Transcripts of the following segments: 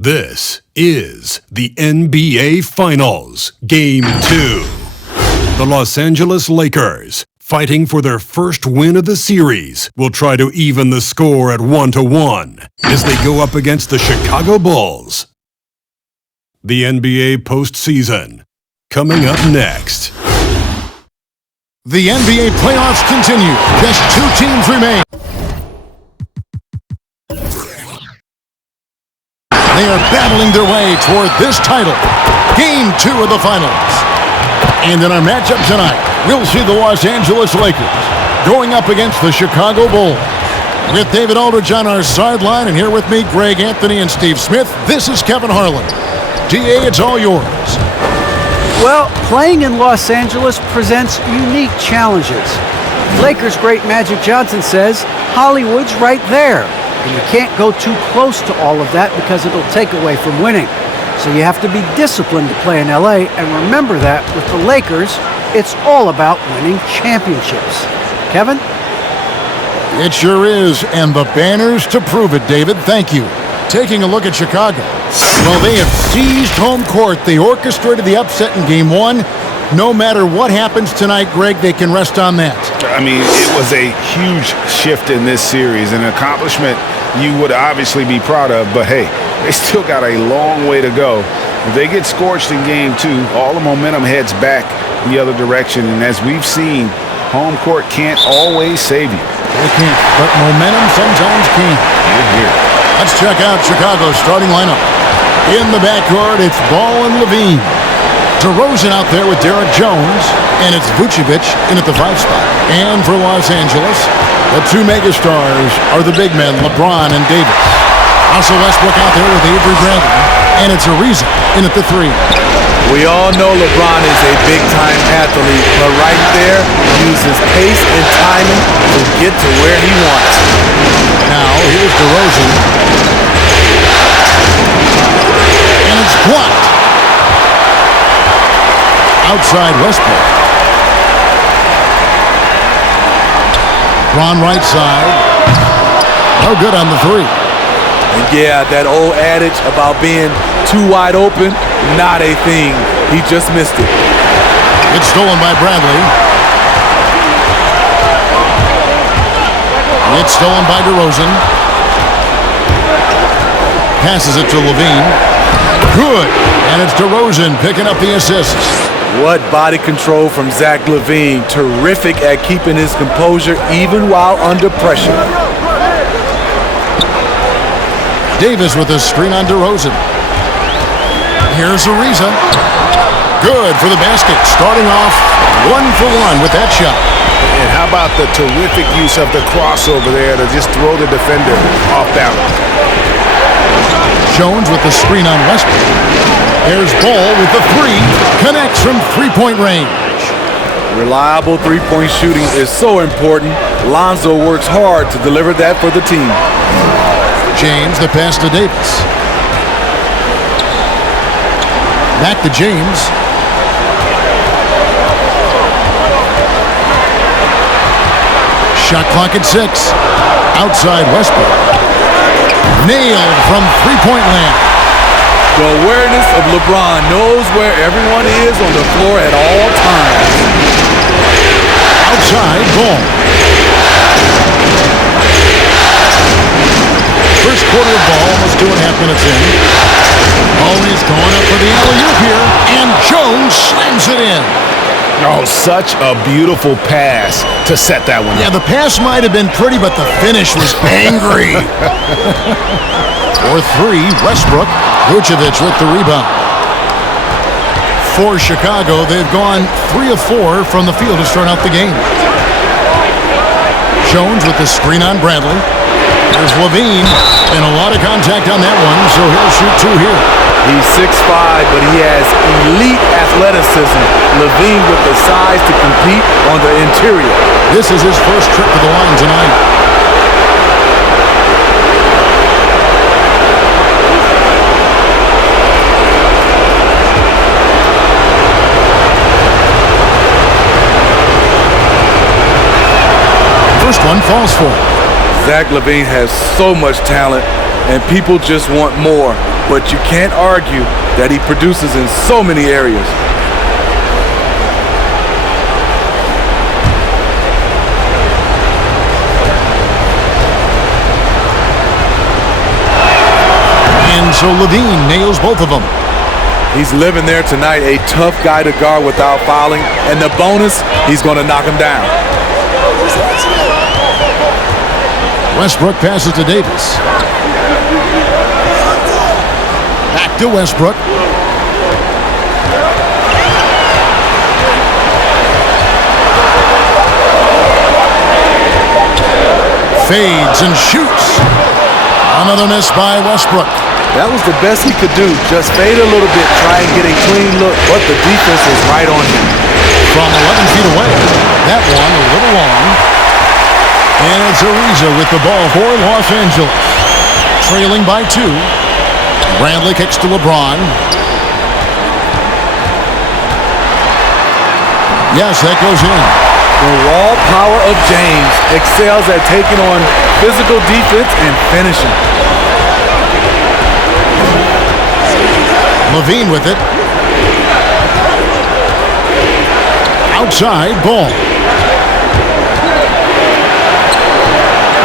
This is the NBA Finals, Game 2. The Los Angeles Lakers, fighting for their first win of the series, will try to even the score at 1-1 as they go up against the Chicago Bulls. The NBA postseason, coming up next. The NBA playoffs continue. Just two teams remain. They are battling their way toward this title. Game 2 of the finals. And in our matchup tonight, we'll see the Los Angeles Lakers going up against the Chicago Bulls. With David Aldridge on our sideline, and here with me, Greg Anthony and Steve Smith, this is Kevin Harlan. DA, it's all yours. Well, playing in Los Angeles presents unique challenges. Lakers great Magic Johnson says Hollywood's right there. And you can't go too close to all of that because it'll take away from winning. So you have to be disciplined to play in LA, and remember that with the Lakers, it's all about winning championships. Kevin? It sure is, and the banners to prove it, David. Thank you. Taking a look at Chicago. Well, they have seized home court. They orchestrated the upset in Game 1. No matter what happens tonight, Greg, they can rest on that. I mean, it was a huge shift in this series, an accomplishment you would obviously be proud of, but hey, they still got a long way to go. If they get scorched in Game 2, all the momentum heads back the other direction, and as we've seen, home court can't always save you. They can't, but momentum sometimes can. Here. Let's check out Chicago's starting lineup. In the backcourt, it's Ball and Levine. DeRozan out there with Derek Jones, and it's Vucevic in at the 5 spot. And for Los Angeles, the two megastars are the big men, LeBron and Davis. Russell Westbrook out there with Avery Bradley, and it's Ariza in at the 3. We all know LeBron is a big-time athlete, but right there, he uses pace and timing to get to where he wants. Now, here's DeRozan. And it's blocked. Outside Westbrook. Ron right side. No good on the 3. And yeah, that old adage about being too wide open, not a thing. He just missed it. It's stolen by Bradley. It's stolen by DeRozan. Passes it to Levine. Good. And it's DeRozan picking up the assist. What body control from Zach LaVine. Terrific at keeping his composure even while under pressure. Davis with a screen on DeRozan. Here's Ariza. Good for the basket. Starting off 1-for-1 with that shot. And how about the terrific use of the crossover there to just throw the defender off balance. Jones with the screen on Westbrook. There's Ball with the 3. Connects from three-point range. Reliable three-point shooting is so important. Lonzo works hard to deliver that for the team. James, the pass to Davis. Back to James. Shot clock at 6. Outside Westbrook. Nailed from three-point land. The awareness of LeBron knows where everyone is on the floor at all times. Outside Ball. First quarter of ball, almost 2.5 minutes in. Always going up for the alley-oop here, and Jones slams it in. Oh, such a beautiful pass to set that one up. Yeah, the pass might have been pretty, but the finish was angry. For 3, Westbrook. Vucevic with the rebound. For Chicago, they've gone 3 of 4 from the field to start out the game. Jones with the screen on Bradley. There's Levine, and a lot of contact on that one, so he'll shoot 2 here. He's 6'5", but he has elite athleticism. Levine with the size to compete on the interior. This is his first trip to the line tonight. First one falls for him. Zach LaVine has so much talent, and people just want more. but you can't argue that he produces in so many areas. And so Levine nails both of them. He's living there tonight, a tough guy to guard without fouling, and the bonus, he's going to knock him down. Westbrook passes to Davis. Back to Westbrook. Fades and shoots. Another miss by Westbrook. That was the best he could do. Just fade a little bit, try and get a clean look, but the defense was right on him. From 11 feet away. That one a little long. And it's Ariza with the ball for Los Angeles. Trailing by 2. Bradley kicks to LeBron. Yes, that goes in. The raw power of James excels at taking on physical defense and finishing. Levine with it. Outside ball.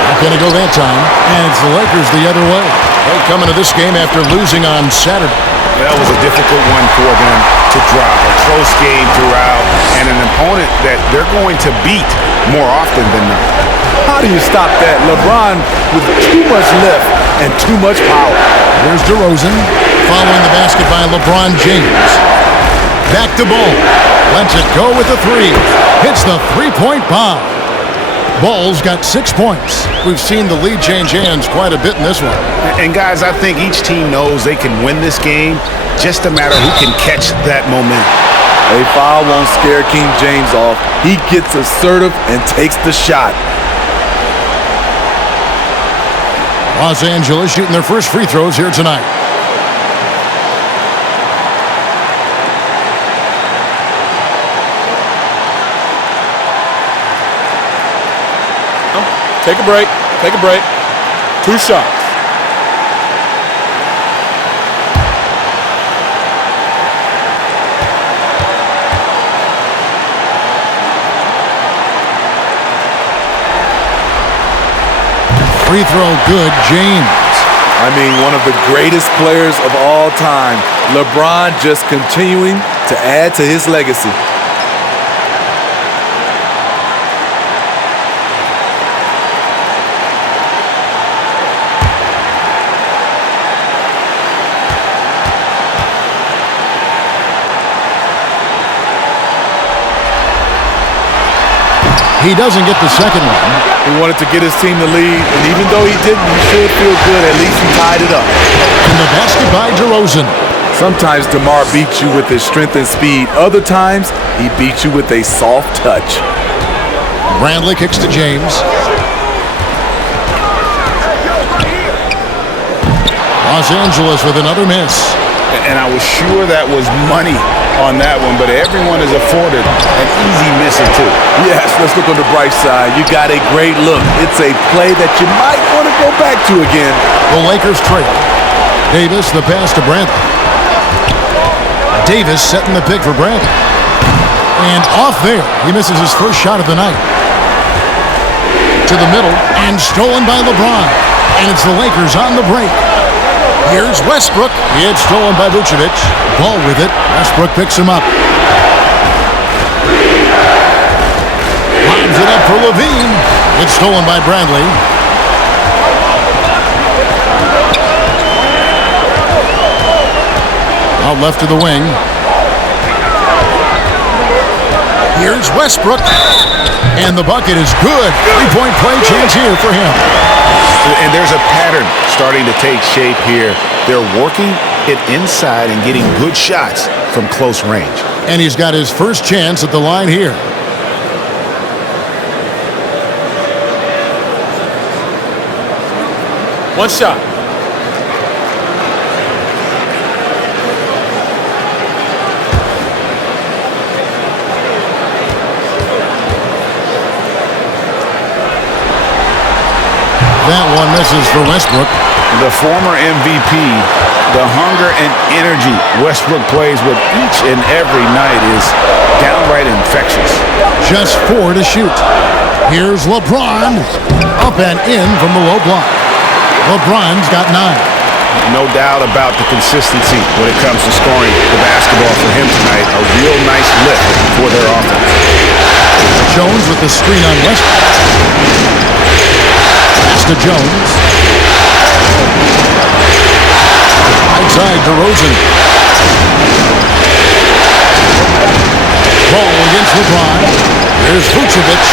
Not going to go that time. And it's the Lakers the other way. They come into this game after losing on Saturday. That was a difficult one for them to drop. A close game throughout, and an opponent that they're going to beat more often than not. How do you stop that? LeBron with too much lift and too much power. Here's DeRozan following the basket by LeBron James. Back to Ball. Lets it go with the 3. Hits the three-point bomb. Ball's got 6 points. We've seen the lead change hands quite a bit in this one. And guys, I think each team knows they can win this game. Just a matter who can catch that momentum. A foul won't scare King James off. He gets assertive and takes the shot. Los Angeles shooting their first free throws here tonight. Take a break. Take a break. 2 shots. Free throw good, James. I mean, one of the greatest players of all time. LeBron just continuing to add to his legacy. He doesn't get the second one. He wanted to get his team the lead, and even though he didn't, he should feel good. At least he tied it up. And the basket by DeRozan. Sometimes DeMar beats you with his strength and speed. Other times, he beats you with a soft touch. Bradley kicks to James. Los Angeles with another miss. And I was sure that was money on that one, but everyone is afforded an easy miss or two. Yes, let's look on the bright side. You got a great look. It's a play that you might want to go back to again. The Lakers trail. Davis, the pass to Bradley. Davis setting the pick for Bradley. And off there, he misses his first shot of the night. To the middle, and stolen by LeBron. And it's the Lakers on the break. Here's Westbrook. It's stolen by Vucevic. Ball with it. Westbrook picks him up. Lines it up for Levine. It's stolen by Bradley. Out left to the wing. Here's Westbrook. And the bucket is good. 3-point play chance here for him. And there's a pattern starting to take shape here. They're working it inside and getting good shots from close range. And he's got his first chance at the line here. One shot. That one misses for Westbrook. The former MVP The hunger and energy Westbrook plays with each and every night is downright infectious. Just 4 to shoot. Here's LeBron. Up and in from the low block. LeBron's got 9. No doubt about the consistency when it comes to scoring the basketball for him tonight. A real nice lift for their offense. Jones with the screen on Westbrook. Pass to Jones. Outside DeRozan. Ball against LeBron. There's Vucevic.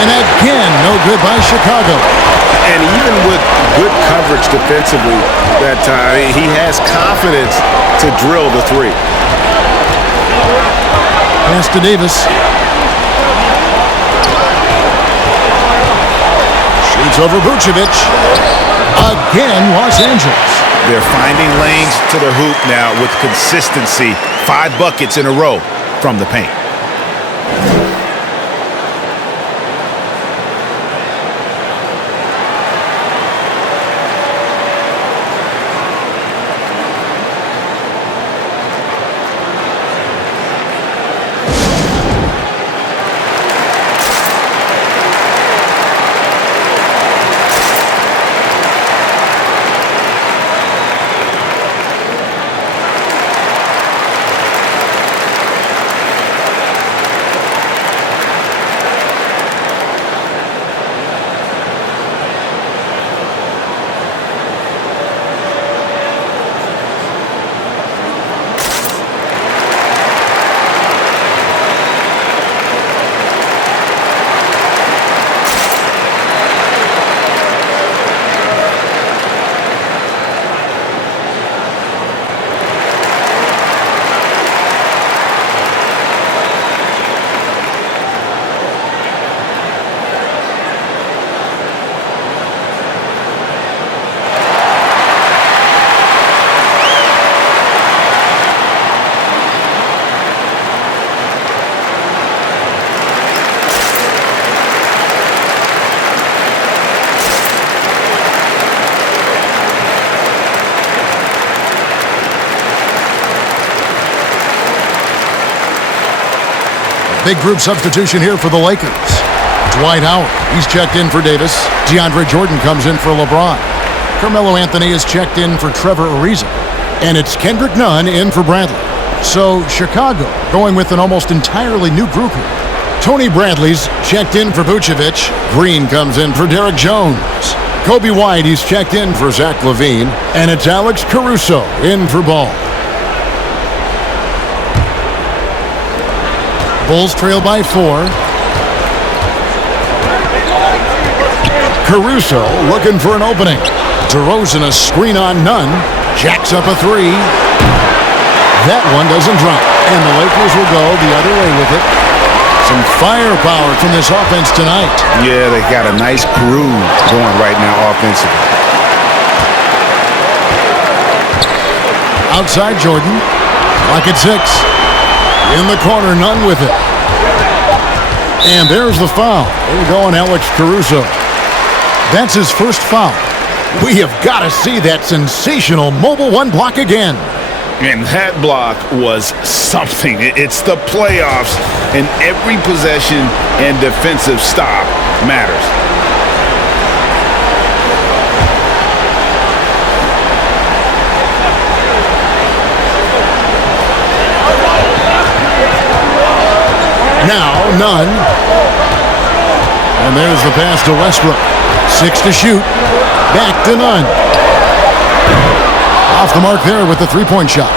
And again, no good by Chicago. And even with good coverage defensively that time, he has confidence to drill the three. Pass to Davis. Shoots over Vucevic. Again, Los Angeles. They're finding lanes to the hoop now with consistency. 5 buckets in a row from the paint. Big group substitution here for the Lakers. Dwight Howard, he's checked in for Davis. DeAndre Jordan comes in for LeBron. Carmelo Anthony is checked in for Trevor Ariza. And it's Kendrick Nunn in for Bradley. So Chicago going with an almost entirely new group here. Tony Bradley's checked in for Vucevic. Green comes in for Derek Jones. Kobe White, he's checked in for Zach LaVine. And it's Alex Caruso in for Ball. Bulls trail by 4. Caruso looking for an opening. DeRozan a screen on Nunn. Jacks up a 3. That one doesn't drop. And the Lakers will go the other way with it. Some firepower from this offense tonight. Yeah, they got a nice groove going right now offensively. Outside Jordan. Clock at 6. In the corner, Nunn with it. And there's the foul. There we go on Alex Caruso. That's his first foul. We have got to see that sensational mobile 1 block again. And that block was something. It's the playoffs, and every possession and defensive stop matters. Now, Nunn. And there's the pass to Westbrook. 6 to shoot. Back to Nunn. Off the mark there with the three-point shot.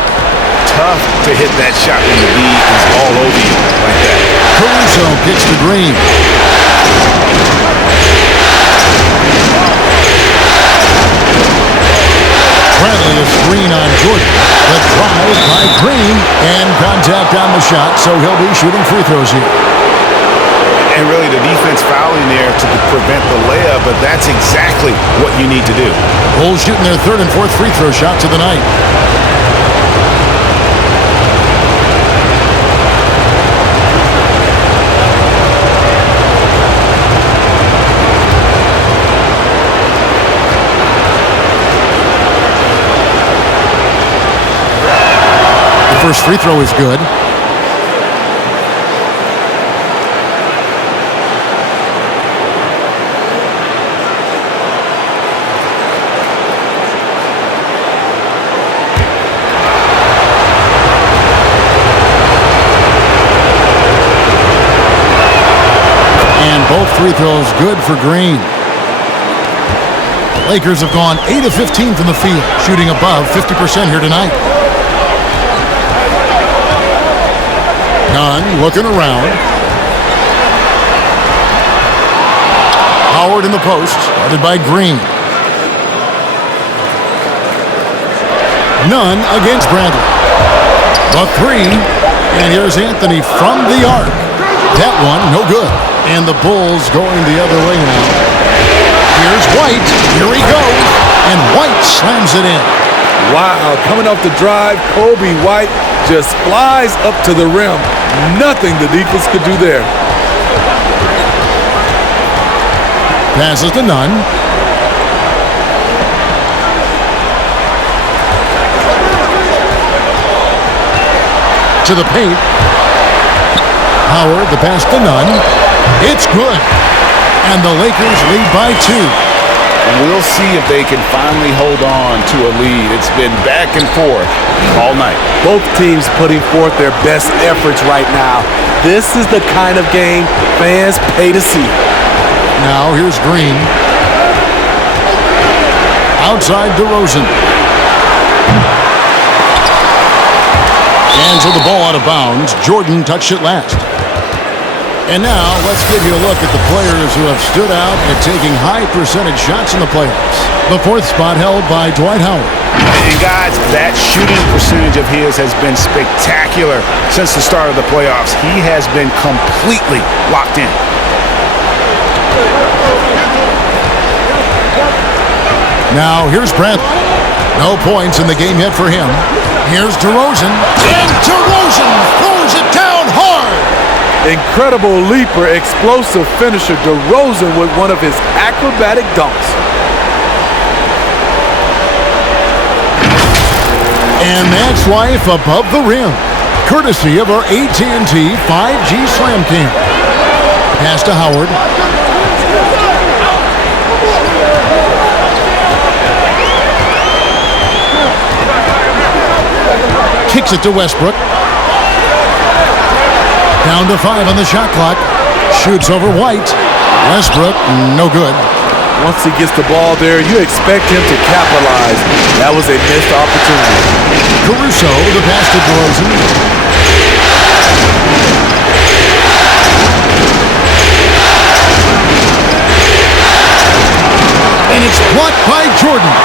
Tough to hit that shot when the D is all over you like that. Caruso gets to Green. Bradley a screen on Jordan. The drive by Green. And contact on the shot, so he'll be shooting free throws here. And really the defense fouling there to prevent the layup, but that's exactly what you need to do. Bulls shooting their 3rd and 4th free throw shots of the night. First free throw is good. Both free throws good for Green. The Lakers have gone 8 of 15 from the field, shooting above 50% here tonight. Nunn looking around. Howard in the post, guarded by Green. Nunn against Bradley. The three, and here's Anthony from the arc. That one, no good. And the Bulls going the other way now. Here's White. Here he goes. And White slams it in. Wow, coming off the drive, Kobe White just flies up to the rim. Nothing the defense could do there. Passes to Nunn. To the paint. Howard, the pass to Nunn. It's good. And the Lakers lead by 2. We'll see if they can finally hold on to a lead. It's been back and forth all night. Both teams putting forth their best efforts right now. This is the kind of game fans pay to see. Now here's Green. Outside DeRozan. And so the ball out of bounds. Jordan touched it last. And now, let's give you a look at the players who have stood out at taking high percentage shots in the playoffs. The 4th spot held by Dwight Howard. And guys, that shooting percentage of his has been spectacular since the start of the playoffs. He has been completely locked in. Now, here's Bradley. No points in the game yet for him. Here's DeRozan. And DeRozan throws it down hard. Incredible leaper, explosive finisher, DeRozan with one of his acrobatic dunks. And that's life above the rim, courtesy of our AT&T 5G Slam Cam. Pass to Howard. Kicks it to Westbrook. Down to 5 on the shot clock. Shoots over White. Westbrook, no good. Once he gets the ball there, you expect him to capitalize. That was a missed opportunity. Caruso, the pass to DeRozan. And it's blocked by Jordan.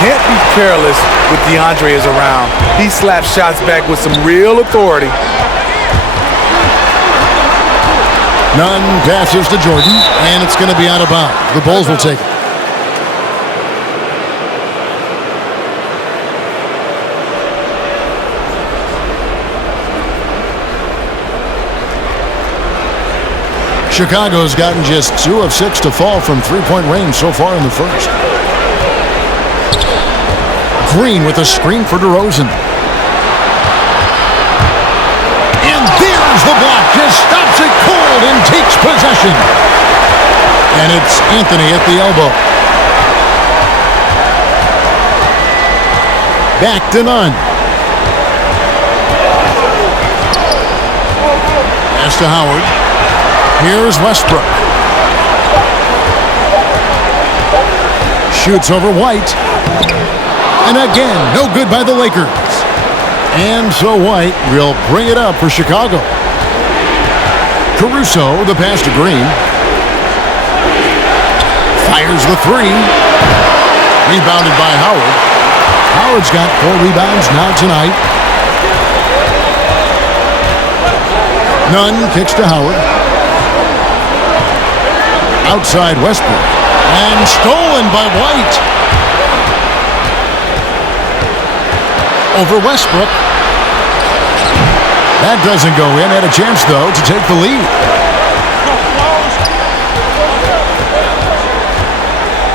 Can't be careless with DeAndre is around. He slaps shots back with some real authority. Nunn passes to Jordan, and it's going to be out of bounds. The Bulls will take it. Chicago's gotten just 2 of 6 to fall from three-point range so far in the first. Green with a screen for DeRozan. And there's the block. Just stops it cold and takes possession. And it's Anthony at the elbow. Back to Nunn. Pass to Howard. Here's Westbrook. Shoots over White. And again, no good by the Lakers. And so White will bring it up for Chicago. Caruso, the pass to Green. Fires the three. Rebounded by Howard. Howard's got 4 rebounds now tonight. Nunn kicks to Howard. Outside Westbrook. And stolen by White. Over Westbrook. That doesn't go in. Had a chance, though, to take the lead.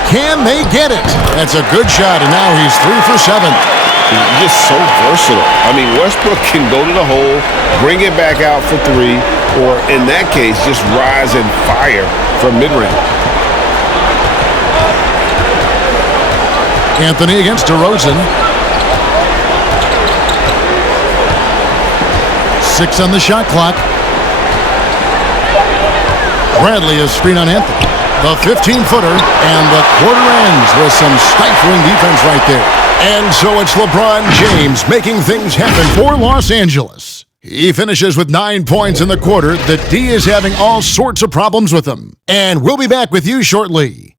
Can they get it? That's a good shot, and now he's 3 for 7. He's just so versatile. I mean, Westbrook can go to the hole, bring it back out for three, or in that case, just rise and fire from mid-range. Anthony against DeRozan. 6 on the shot clock. Bradley is screen on Anthony. The 15-footer, and the quarter ends with some stifling defense right there. And so it's LeBron James making things happen for Los Angeles. He finishes with 9 points in the quarter. The D is having all sorts of problems with him. And we'll be back with you shortly.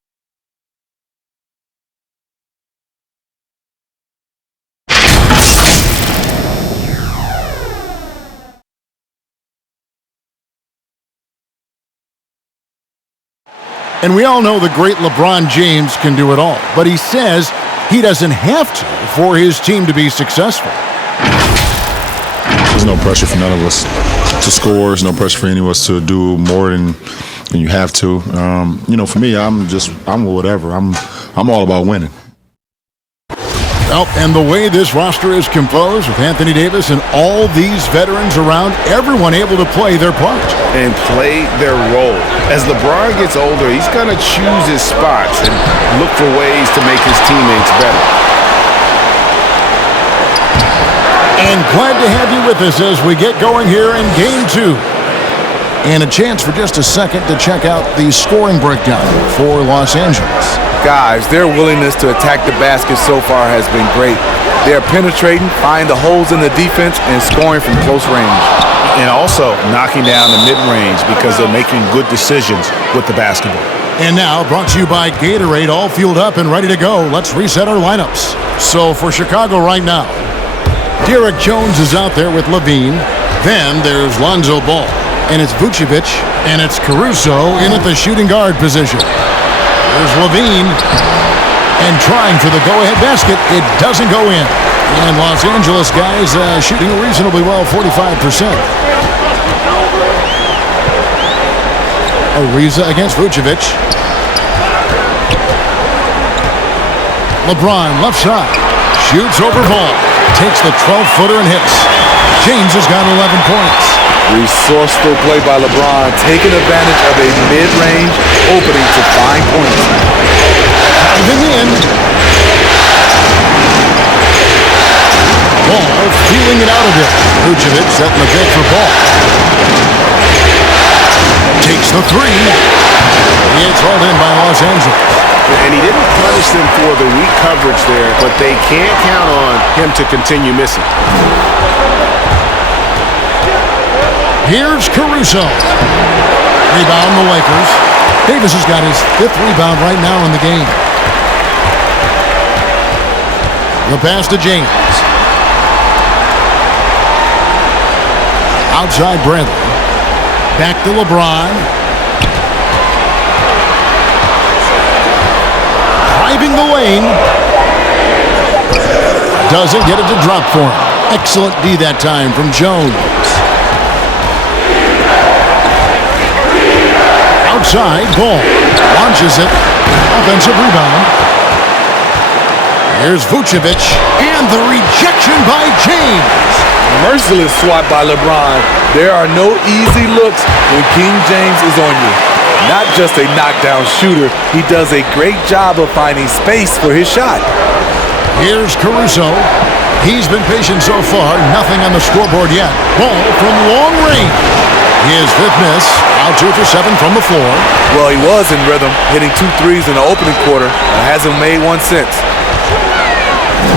And we all know the great LeBron James can do it all, but he says he doesn't have to for his team to be successful. There's no pressure for none of us to score. There's no pressure for any of us to do more than you have to. For me, I'm whatever. I'm all about winning. Well, and the way this roster is composed with Anthony Davis and all these veterans around, everyone able to play their part. And play their role. As LeBron gets older, he's going to choose his spots and look for ways to make his teammates better. And glad to have you with us as we get going here in Game 2. And a chance for just a second to check out the scoring breakdown for Los Angeles. Guys, their willingness to attack the basket so far has been great. They're penetrating, finding the holes in the defense, and scoring from close range. And also knocking down the mid-range because they're making good decisions with the basketball. And now, brought to you by Gatorade, all fueled up and ready to go. Let's reset our lineups. So for Chicago right now, Derek Jones is out there with Levine. Then there's Lonzo Ball. And it's Vucevic. And it's Caruso in at the shooting guard position. There's Levine. And trying for the go-ahead basket. It doesn't go in. And Los Angeles guys shooting reasonably well, 45%. Ariza against Vucevic. LeBron left side. Shoots over Ball. Takes the 12-footer and hits. James has got 11 points. Resourceful play by LeBron, taking advantage of a mid-range opening to find points. Diving in. Ball feeling it out a bit. Vucevic setting the pick for Ball. Takes the three. It's rolled in by Los Angeles. And he didn't punish them for the weak coverage there, but they can't count on him to continue missing. Here's Caruso. Rebound the Lakers. Davis has got his 5th rebound right now in the game. The pass to James. Outside Bradley. Back to LeBron. Driving the lane. Doesn't get it to drop for him. Excellent D that time from Jones. Outside, Ball. Launches it. Offensive rebound. Here's Vucevic. And the rejection by James. Merciless swat by LeBron. There are no easy looks when King James is on you. Not just a knockdown shooter, he does a great job of finding space for his shot. Here's Caruso. He's been patient so far. Nothing on the scoreboard yet. Ball from long range. His 5th miss. Out 2 for 7 from the floor. Well, he was in rhythm, hitting 2 threes in the opening quarter. Hasn't made one since.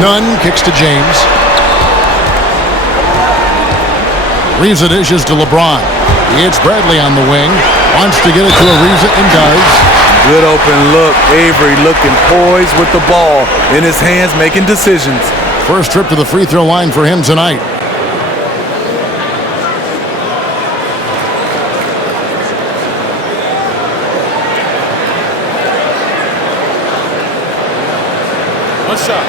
Nunn kicks to James. Ariza dishes to LeBron. It's Bradley on the wing. Wants to get it to Ariza and does. Good open look. Avery looking poised with the ball in his hands, making decisions. First trip to the free throw line for him tonight. One shot.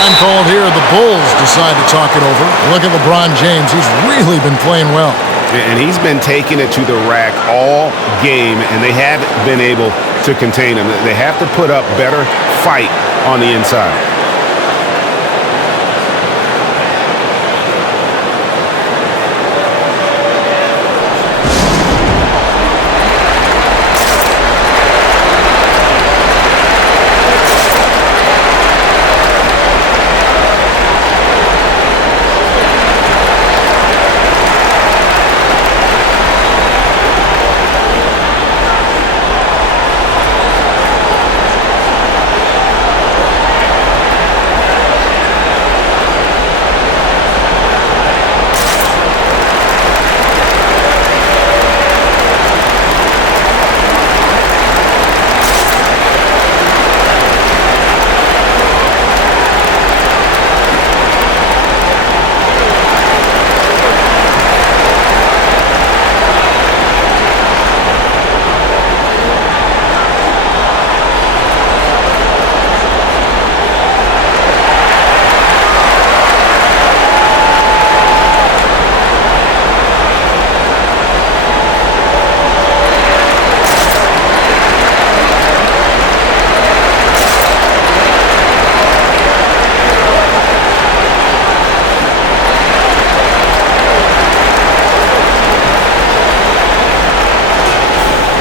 Time called here. The Bulls decide to talk it over. Look at LeBron James. He's really been playing well. And he's been taking it to the rack all game, and they haven't been able to contain him. They have to put up better fight on the inside.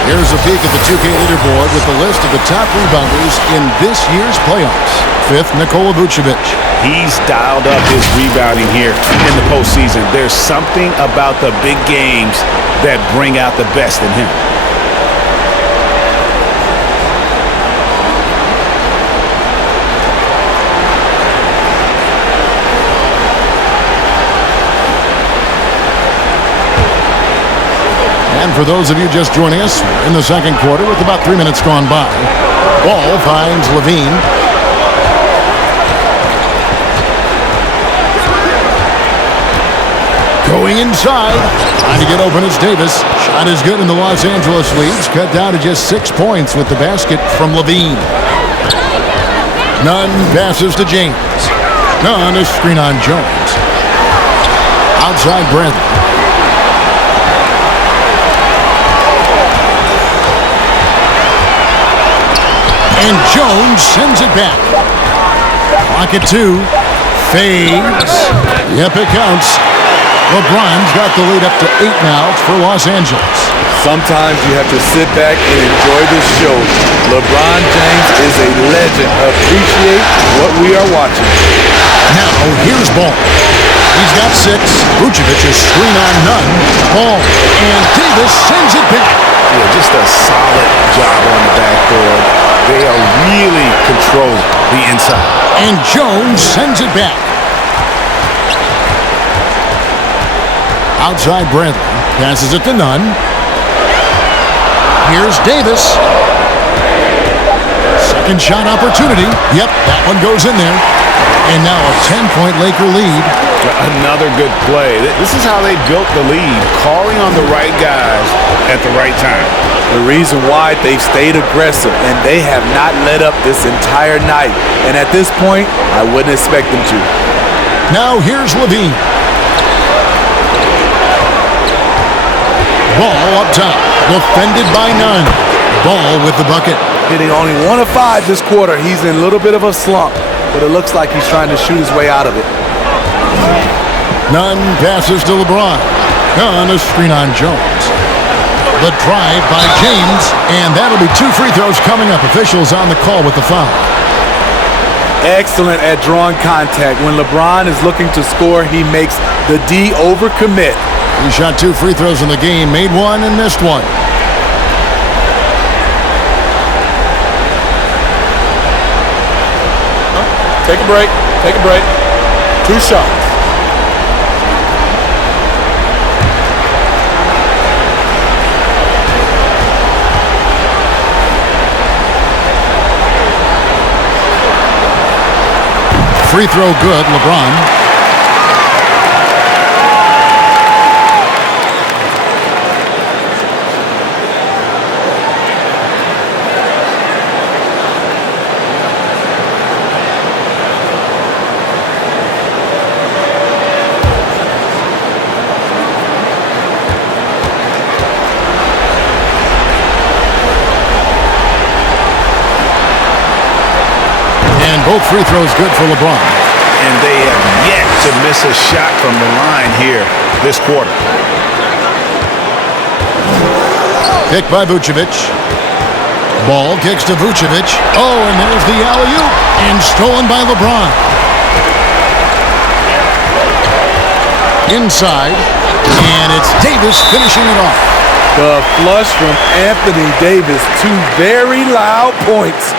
Here's a peek at the 2K leaderboard with the list of the top rebounders in this year's playoffs. 5th, Nikola Vucevic. He's dialed up his rebounding here in the postseason. There's something about the big games that bring out the best in him. And for those of you just joining us, we're in the second quarter with about 3 minutes gone by. Ball finds Levine. Going inside. Trying to get open is Davis. Shot is good and the Los Angeles leads. Cut down to just 6 points with the basket from Levine. Nunn passes to James. Nunn, a screen on Jones. Outside Bradley. And Jones sends it back. Clock at 2. Fades. Yep, it counts. LeBron's got the lead up to 8 now for Los Angeles. Sometimes you have to sit back and enjoy the show. LeBron James is a legend. Appreciate what we are watching. Now, here's Ball. He's got 6. Vucevic is screen on Nunn. Ball. And Davis sends it back. Yeah, just a solid job on the backboard. They are really controlling the inside. And Jones sends it back. Outside Bradley. Passes it to Nunn. Here's Davis. Second shot opportunity. Yep, that one goes in there. And now a 10-point Laker lead. Another good play. This is how they built the lead, calling on the right guys at the right time. The reason why they've stayed aggressive and they have not let up this entire night. And at this point, I wouldn't expect them to. Now here's Levine. Ball up top. Defended by Nunn. Ball with the bucket. Hitting only 1 of 5 this quarter. He's in a little bit of a slump, but it looks like he's trying to shoot his way out of it. Nunn passes to LeBron. Nunn, a screen on Jones. The drive by James, and that'll be 2 free throws coming up. Officials on the call with the foul. Excellent at drawing contact. When LeBron is looking to score, he makes the D overcommit. He shot 2 free throws in the game, made 1 and missed 1. Take a break. Take a break. 2 shots. Free throw good, LeBron. And both free throws good for LeBron. And they have yet to miss a shot from the line here this quarter. Pick by Vucevic. Ball kicks to Vucevic. Oh, and there's the alley-oop. And stolen by LeBron. Inside. And it's Davis finishing it off. The flush from Anthony Davis. 2 very loud points.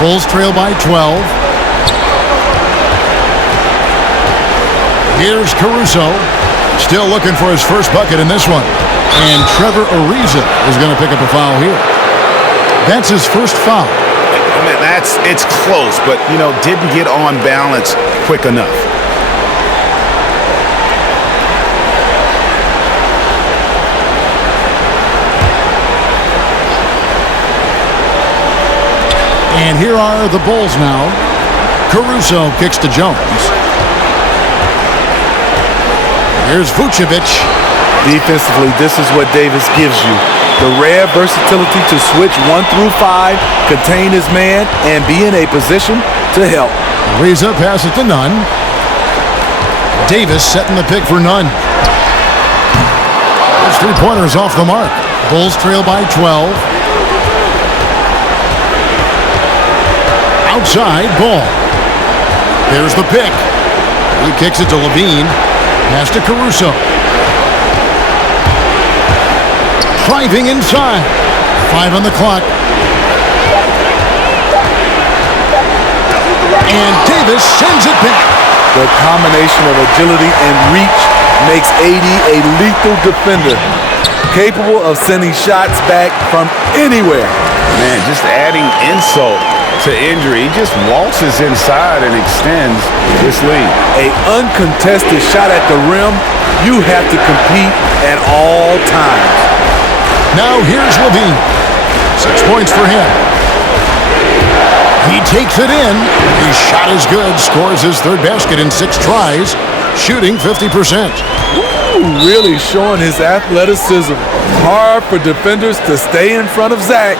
Bulls trail by 12. Here's Caruso. Still looking for his first bucket in this one. And Trevor Ariza is going to pick up a foul here. That's his first foul. I mean, it's close, but, didn't get on balance quick enough. And here are the Bulls now. Caruso kicks to Jones. Here's Vucevic. Defensively, this is what Davis gives you. The rare versatility to switch 1 through 5, contain his man, and be in a position to help. Ariza passes to Nunn. Davis setting the pick for Nunn. Those 3-pointers off the mark. Bulls trail by 12. Outside ball. There's the pick. He kicks it to Levine. Pass to Caruso. Driving inside. 5 on the clock. And Davis sends it back. The combination of agility and reach makes AD a lethal defender, capable of sending shots back from anywhere. Man, just adding insult to injury. He just waltzes inside and extends this lead. A uncontested shot at the rim, you have to compete at all times. Now here's Levine. 6 points for him. He takes it in. His shot is good. Scores his third basket in 6 tries. Shooting 50%. Ooh, really showing his athleticism. Hard for defenders to stay in front of Zach.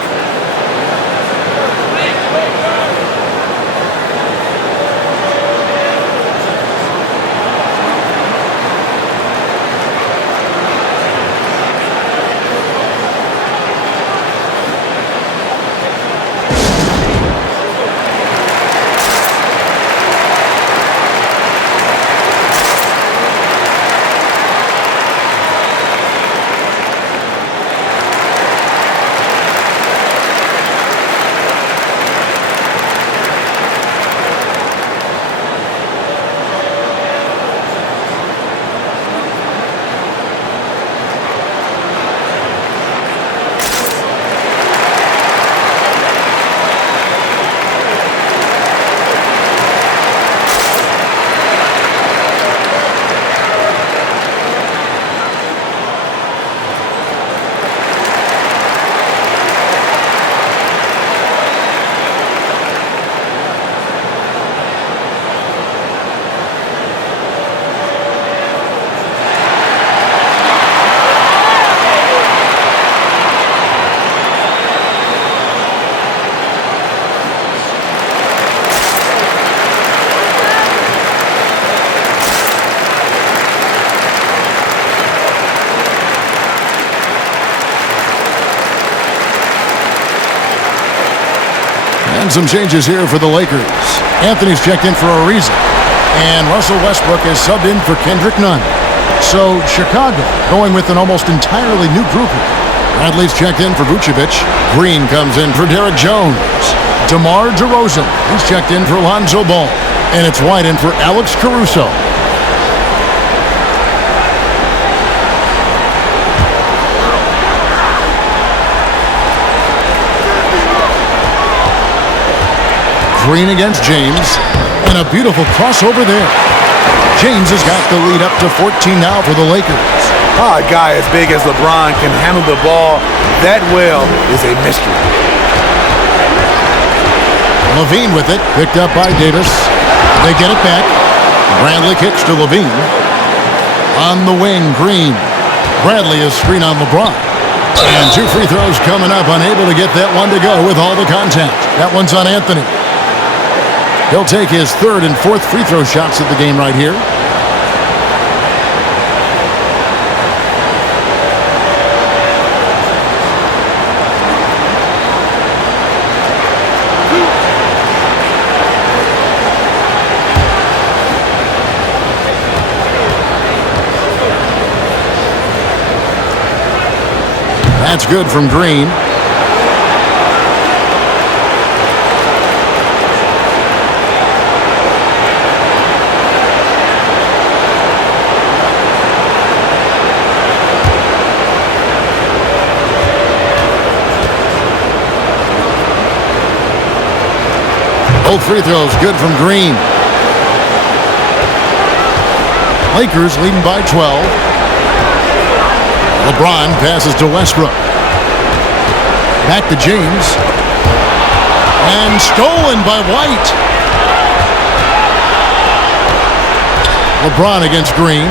And some changes here for the Lakers. Anthony's checked in for a reason. And Russell Westbrook is subbed in for Kendrick Nunn. So Chicago going with an almost entirely new group here. Bradley's checked in for Vucevic. Green comes in for Derek Jones. DeMar DeRozan, he's checked in for Lonzo Ball. And it's White in for Alex Caruso. Green against James, and a beautiful crossover there. James has got the lead up to 14 now for the Lakers. A guy as big as LeBron can handle the ball that well is a mystery. Levine with it, picked up by Davis. They get it back. Bradley kicks to Levine. On the wing, Green. Bradley is screen on LeBron. And 2 free throws coming up, unable to get that one to go with all the contact. That one's on Anthony. He'll take his 3rd and 4th free throw shots of the game right here. That's good from Green. Both free throws good from Green. Lakers leading by 12. LeBron passes to Westbrook. Back to James. And stolen by White. LeBron against Green.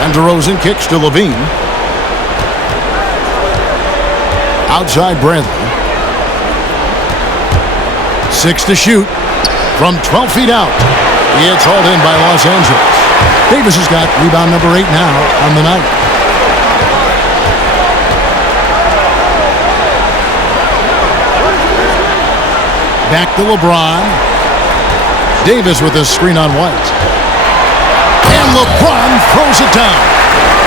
And DeRozan kicks to Levine. Outside Bradley. 6 to shoot from 12 feet out. It's hauled in by Los Angeles. Davis has got rebound number 8 now on the night. Back to LeBron. Davis with a screen on White. And LeBron throws it down.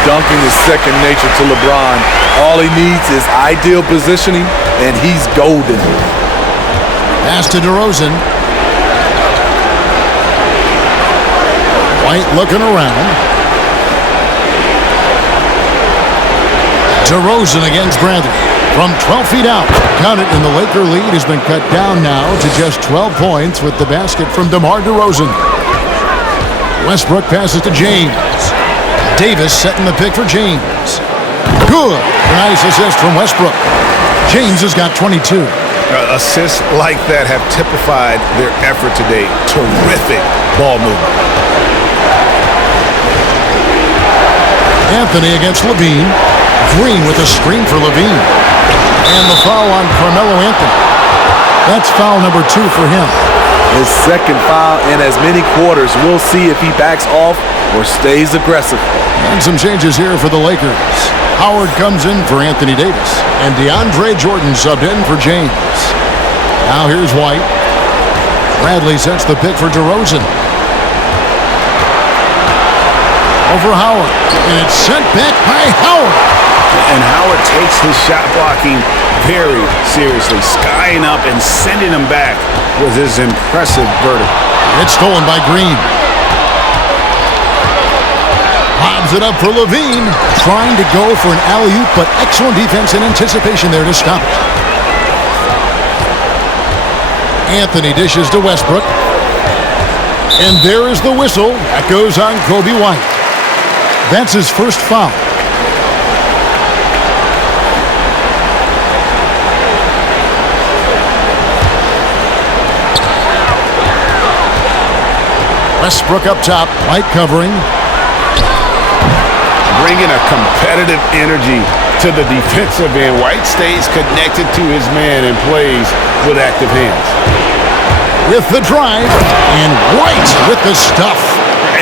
Dunking is second nature to LeBron. All he needs is ideal positioning, and he's golden. Pass to DeRozan. White looking around. DeRozan against Bradley. From 12 feet out. Count it, and the Laker lead has been cut down now to just 12 points with the basket from DeMar DeRozan. Westbrook passes to James. Davis setting the pick for James. Good. Nice assist from Westbrook. James has got 22. Assists like that have typified their effort today. Terrific ball movement. Anthony against Levine. Green with a screen for Levine. And the foul on Carmelo Anthony. That's foul number 2 for him. His second foul in as many quarters. We'll see if he backs off or stays aggressive. And some changes here for the Lakers. Howard comes in for Anthony Davis. And DeAndre Jordan subbed in for James. Now here's White. Bradley sets the pick for DeRozan. Over Howard. And it's sent back by Howard. And Howard takes his shot blocking very seriously. Skying up and sending him back was his impressive verdict. It's stolen by Green. Lobs it up for Levine. Trying to go for an alley-oop, but excellent defense and anticipation there to stop it. Anthony dishes to Westbrook. And there is the whistle. That goes on Kobe White. That's his first foul. Westbrook up top, White covering. Bringing a competitive energy to the defensive end. White stays connected to his man and plays with active hands. With the drive, and White with the stuff.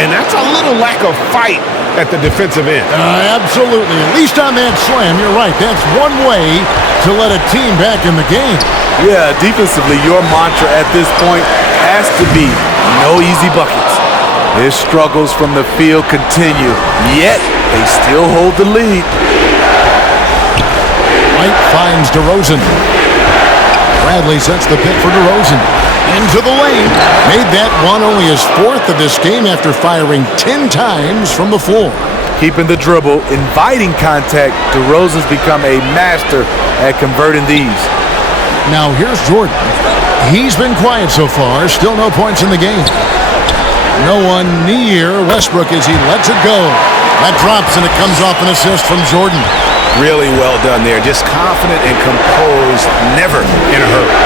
And that's a little lack of fight at the defensive end. Absolutely. At least on that slam, you're right. That's one way to let a team back in the game. Yeah, defensively, your mantra at this point has to be no easy buckets. His struggles from the field continue, yet they still hold the lead. White finds DeRozan. Bradley sets the pick for DeRozan. Into the lane. Made that one only his fourth of this game after firing 10 times from the floor. Keeping the dribble, inviting contact, DeRozan's become a master at converting these. Now here's Jordan. He's been quiet so far. Still no points in the game. No one near Westbrook as he lets it go. That drops and it comes off an assist from Jordan. Really well done there. Just confident and composed, never in a hurry.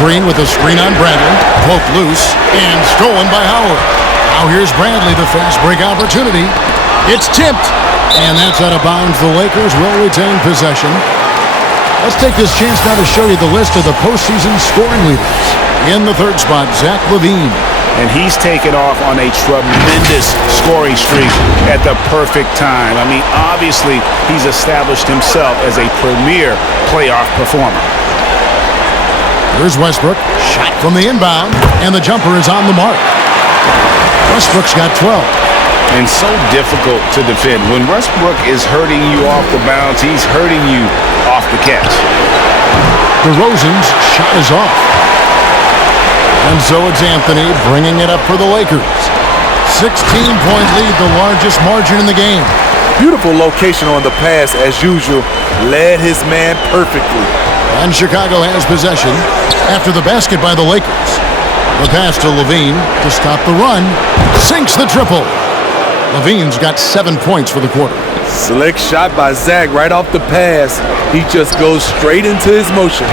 Green with a screen on Bradley. Both loose and stolen by Howard. Now here's Bradley, the fast break opportunity. It's tipped. And that's out of bounds. The Lakers will retain possession. Let's take this chance now to show you the list of the postseason scoring leaders. In the third spot, Zach LaVine. And he's taken off on a tremendous scoring streak at the perfect time. I mean, obviously, he's established himself as a premier playoff performer. Here's Westbrook. Shot from the inbound, and the jumper is on the mark. Westbrook's got 12. And so difficult to defend. When Westbrook is hurting you off the bounce, he's hurting you off the catch. DeRozan's shot is off. And so it's Anthony bringing it up for the Lakers. 16-point lead, the largest margin in the game. Beautiful location on the pass, as usual. Led his man perfectly. And Chicago has possession after the basket by the Lakers. The pass to LaVine to stop the run. Sinks the triple. LaVine's got 7 points for the quarter. Slick shot by Zach right off the pass. He just goes straight into his motion.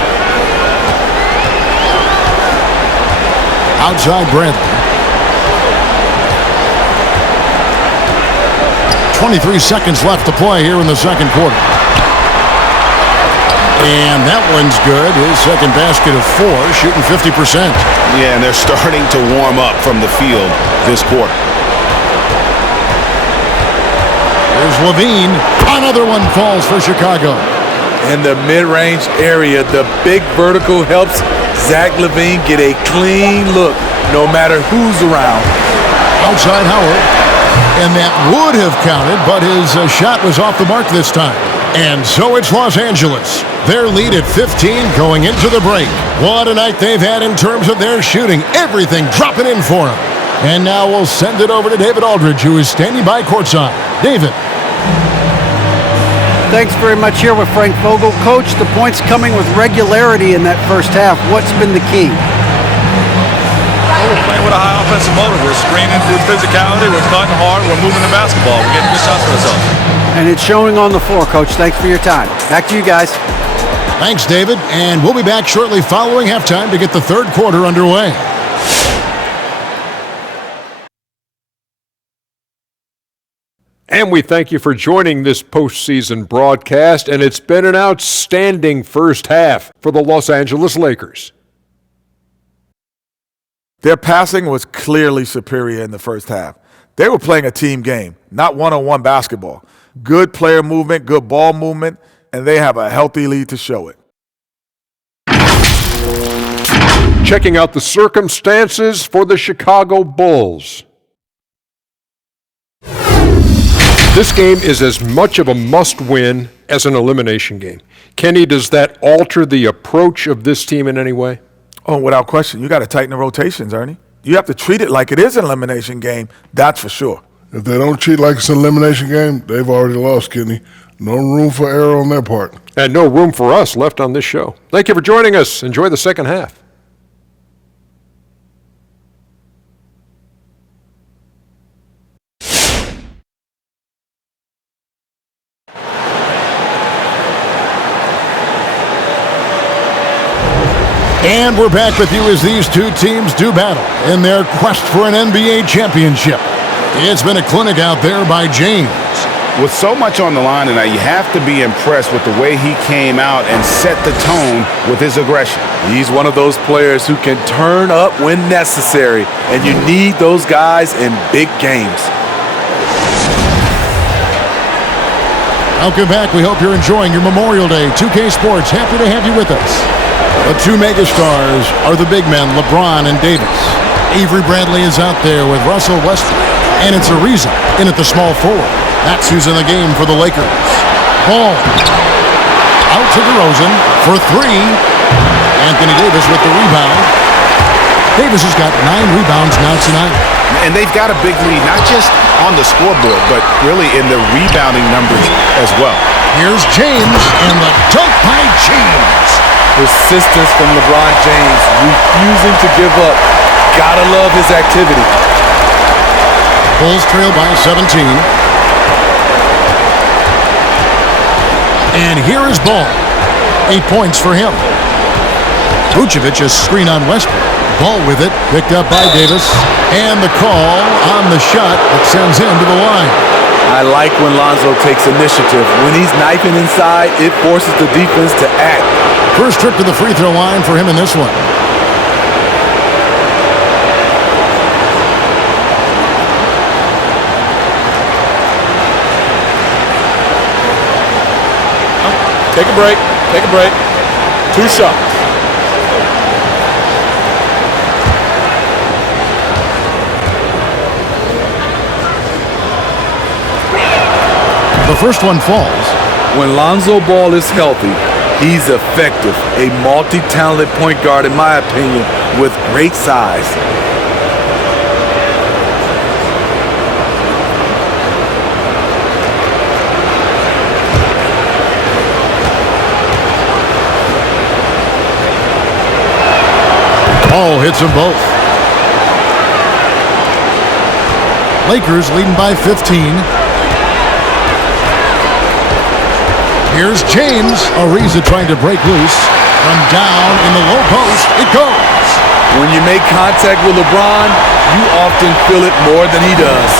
Outside Bradley. 23 seconds left to play here in the second quarter. And that one's good. His second basket of 4, shooting 50%. Yeah, and they're starting to warm up from the field this quarter. There's LaVine. Another one falls for Chicago. In the mid-range area, the big vertical helps Zach LaVine get a clean look no matter who's around. Outside Howard. And that would have counted, but his shot was off the mark this time. And so it's Los Angeles. Their lead at 15 going into the break. What a night they've had in terms of their shooting. Everything dropping in for them. And now we'll send it over to David Aldridge, who is standing by courtside. David. Thanks very much here with Frank Vogel. Coach, the points coming with regularity in that first half. What's been the key? We're playing with a high offensive motor. We're screening with physicality. We're cutting hard. We're moving the basketball. We're getting good shots for ourselves. And it's showing on the floor, Coach. Thanks for your time. Back to you guys. Thanks, David. And we'll be back shortly following halftime to get the third quarter underway. And we thank you for joining this postseason broadcast, and it's been an outstanding first half for the Los Angeles Lakers. Their passing was clearly superior in the first half. They were playing a team game, not one-on-one basketball. Good player movement, good ball movement, and they have a healthy lead to show it. Checking out the circumstances for the Chicago Bulls. This game is as much of a must-win as an elimination game. Kenny, does that alter the approach of this team in any way? Oh, without question. You got to tighten the rotations, Ernie. You have to treat it like it is an elimination game, that's for sure. If they don't treat like it's an elimination game, they've already lost, Kenny. No room for error on their part. And no room for us left on this show. Thank you for joining us. Enjoy the second half. And we're back with you as these two teams do battle in their quest for an NBA championship. It's been a clinic out there by James. With so much on the line tonight, you have to be impressed with the way he came out and set the tone with his aggression. He's one of those players who can turn up when necessary, and you need those guys in big games. Welcome back. We hope you're enjoying your Memorial Day. 2K Sports, happy to have you with us. The two megastars are the big men, LeBron and Davis. Avery Bradley is out there with Russell Westbrook, and it's Ariza in at the small forward. That's who's in the game for the Lakers. Ball out to DeRozan for three. Anthony Davis with the rebound. Davis has got 9 rebounds now tonight. And they've got a big lead, not just on the scoreboard, but really in the rebounding numbers as well. Here's James, and the dunk by James. Persistence from LeBron James, refusing to give up. Gotta love his activity. Bulls trail by 17. And here is Ball. 8 points for him. Vucevic is screen on Westbrook. Ball with it, picked up by Davis. And the call on the shot that sends him to the line. I like when Lonzo takes initiative. When he's knifing inside, it forces the defense to act. First trip to the free throw line for him in this one. Take a break. Take a break. 2 shots. The first one falls. When Lonzo Ball is healthy, he's effective. A multi-talented point guard, in my opinion, with great size. Ball hits them both. Lakers leading by 15. Here's James. Ariza trying to break loose. From down in the low post, it goes. When you make contact with LeBron, you often feel it more than he does.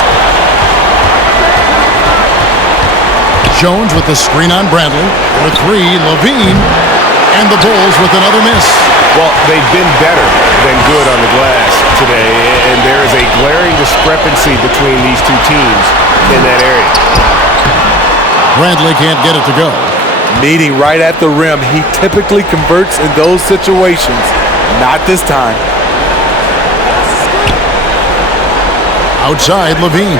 Jones with the screen on Bradley. For three, Levine. And the Bulls with another miss. Well, they've been better than good on the glass today, and there is a glaring discrepancy between these two teams in that area. Bradley can't get it to go. Meeting right at the rim, he typically converts in those situations. Not this time. Outside, Levine.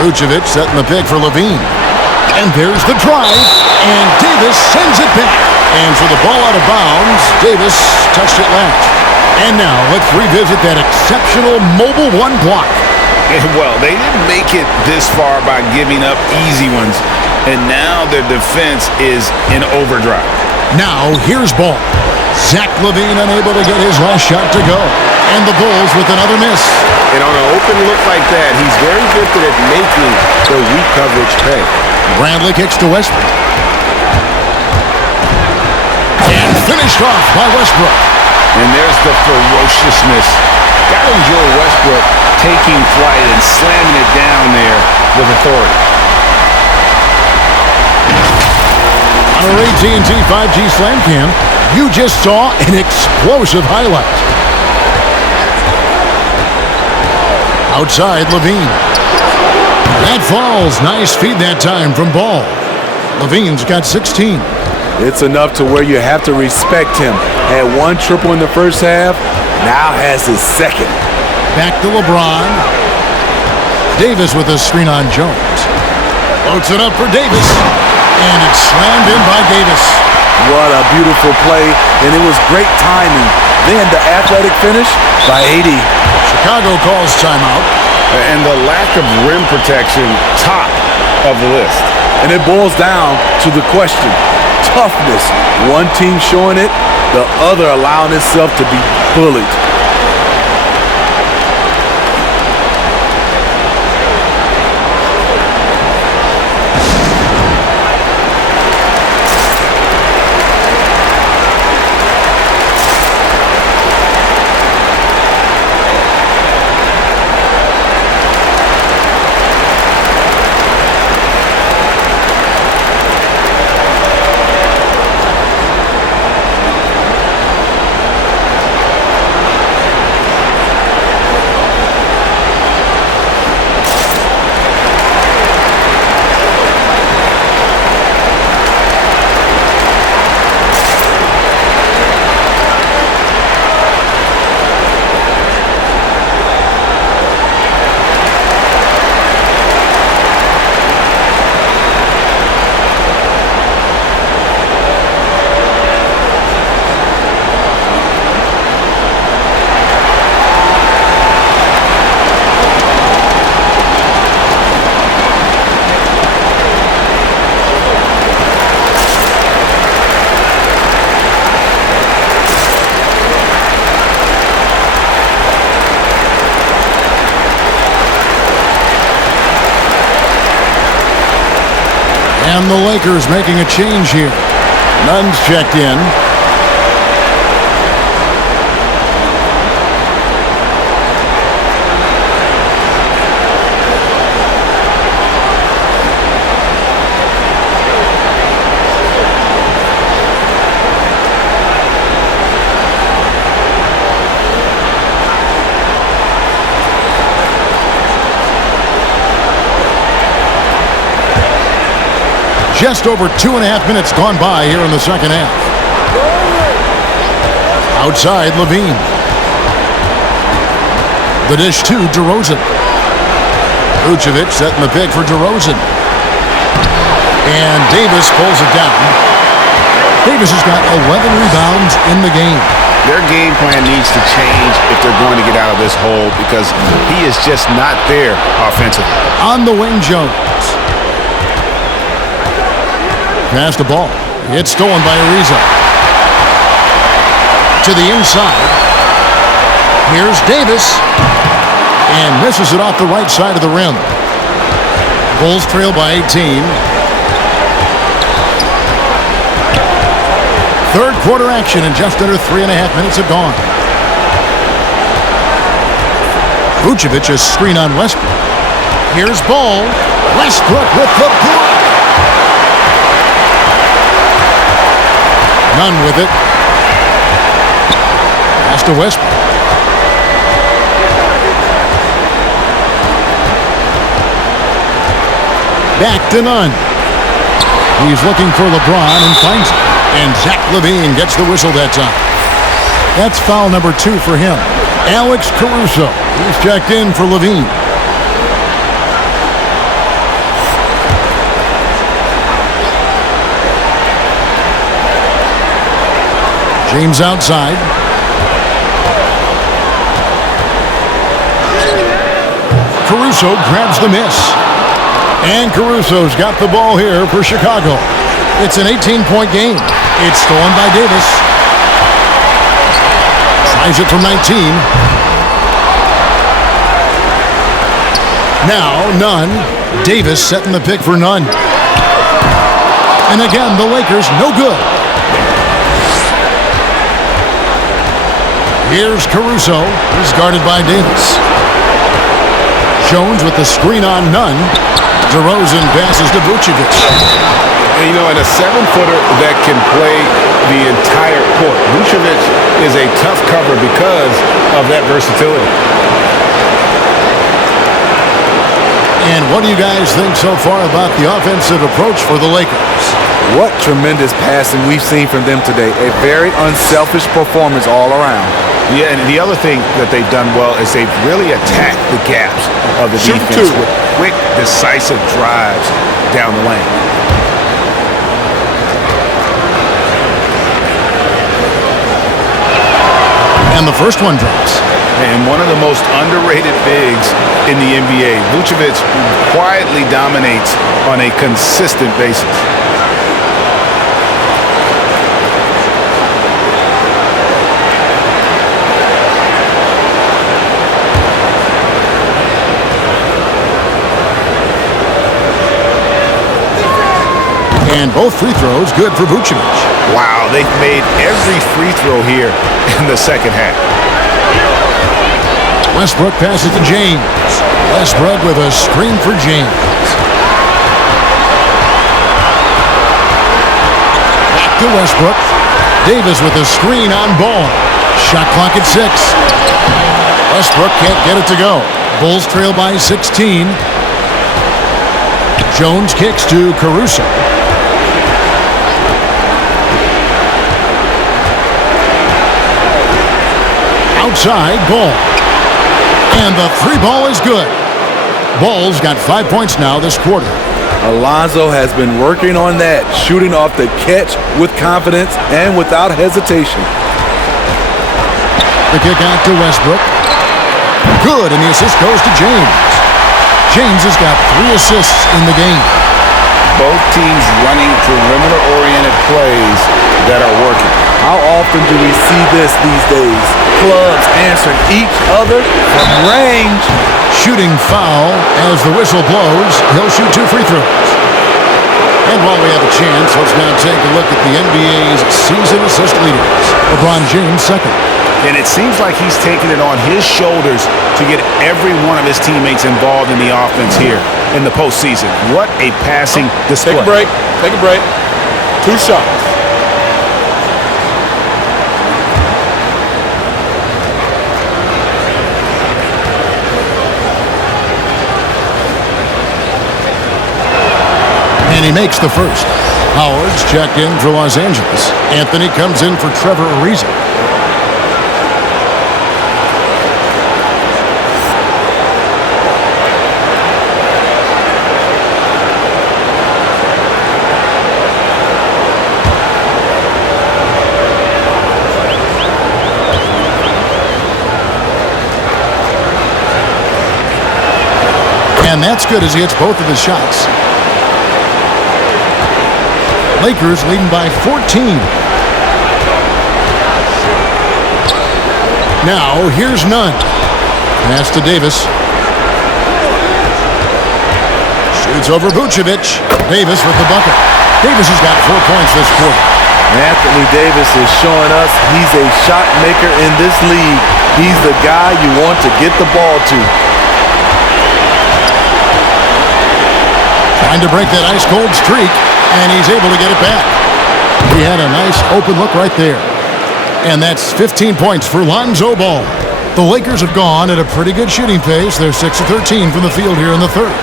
Vucevic setting the pick for Levine. And there's the drive, and Davis sends it back. And for the ball out of bounds, Davis touched it last. And now let's revisit that exceptional mobile one block. Well, they didn't make it this far by giving up easy ones, and now their defense is in overdrive. Now here's Ball. Zach LaVine unable to get his last shot to go. And the Bulls with another miss. And on an open look like that, he's very gifted at making the weak coverage pay. Bradley kicks to Westbrook. And finished off by Westbrook. And there's the ferociousness. Gotta enjoy Westbrook taking flight and slamming it down there with authority. On our AT&T 5G Slam Cam, you just saw an explosive highlight. Outside, Levine. That falls. Nice feed that time from Ball. Levine's got 16. It's enough to where you have to respect him. Had 1 triple in the first half, now has his second. Back to LeBron. Davis with a screen on Jones. Floats it up for Davis. And it's slammed in by Davis. What a beautiful play, and it was great timing. Then the athletic finish by AD. Chicago calls timeout. And the lack of rim protection, top of the list. And it boils down to the question. Toughness. One team showing it, the other allowing itself to be bullied. And the Lakers making a change here. Nunn's checked in. Just over 2.5 minutes gone by here in the second half. Outside, Levine. The dish to DeRozan. Vucevic setting the pick for DeRozan. And Davis pulls it down. Davis has got 11 rebounds in the game. Their game plan needs to change if they're going to get out of this hole because he is just not there offensively. On the wing, Jones. Pass the ball. It's stolen by Ariza. To the inside. Here's Davis. And misses it off the right side of the rim. Bulls trail by 18. Third quarter action and just under 3.5 minutes have gone. Vucevic a screen on Westbrook. Here's Ball. Westbrook with the block. None with it. Pass to Westbrook. Back to Nunn. He's looking for LeBron and finds it. And Zach LaVine gets the whistle that time. That's foul number 2 for him. Alex Caruso. He's checked in for LaVine. James outside. Caruso grabs the miss. And Caruso's got the ball here for Chicago. It's an 18-point game. It's stolen by Davis. Tries it from 19. Now Nunn. Davis setting the pick for Nunn. And again, the Lakers no good. Here's Caruso. He's guarded by Davis. Jones with the screen on Nunn. DeRozan passes to Vucevic. And, you know, in a 7-footer that can play the entire court, Vucevic is a tough cover because of that versatility. And what do you guys think so far about the offensive approach for the Lakers? What tremendous passing we've seen from them today. A very unselfish performance all around. Yeah, and the other thing that they've done well is they've really attacked the gaps of the defense with quick, decisive drives down the lane. And the first one drops. And one of the most underrated bigs in the NBA, Vucevic quietly dominates on a consistent basis. And both free throws good for Vucevic. Wow, they've made every free throw here in the second half. Westbrook passes to James. Westbrook with a screen for James. Back to Westbrook. Davis with a screen on Ball. Shot clock at 6. Westbrook can't get it to go. Bulls trail by 16. Jones kicks to Caruso. Outside, Ball. And the 3 ball is good. Ball's got 5 points now this quarter. Alonzo has been working on that, shooting off the catch with confidence and without hesitation. The kick out to Westbrook. Good, and the assist goes to James. James has got 3 assists in the game. Both teams running perimeter-oriented plays that are working. How often do we see this these days? Clubs answering each other from range. Shooting foul as the whistle blows. He'll shoot 2 free throws. And while we have a chance, let's now take a look at the NBA's season assist leaders. LeBron James second. And it seems like he's taking it on his shoulders to get every one of his teammates involved in the offense here in the postseason. What a passing display. Take a break. Take a break. 2 shots. And he makes the first. Howard's checked in for Los Angeles. Anthony comes in for Trevor Ariza. And that's good as he hits both of his shots. Lakers leading by 14. Now, here's Nunn. Pass to Davis. Shoots over Vucevic. Davis with the bucket. Davis has got 4 points this quarter. Anthony Davis is showing us he's a shot maker in this league. He's the guy you want to get the ball to. Trying to break that ice-cold streak, and he's able to get it back. He had a nice open look right there. And that's 15 points for Lonzo Ball. The Lakers have gone at a pretty good shooting pace. They're 6 of 13 from the field here in the third.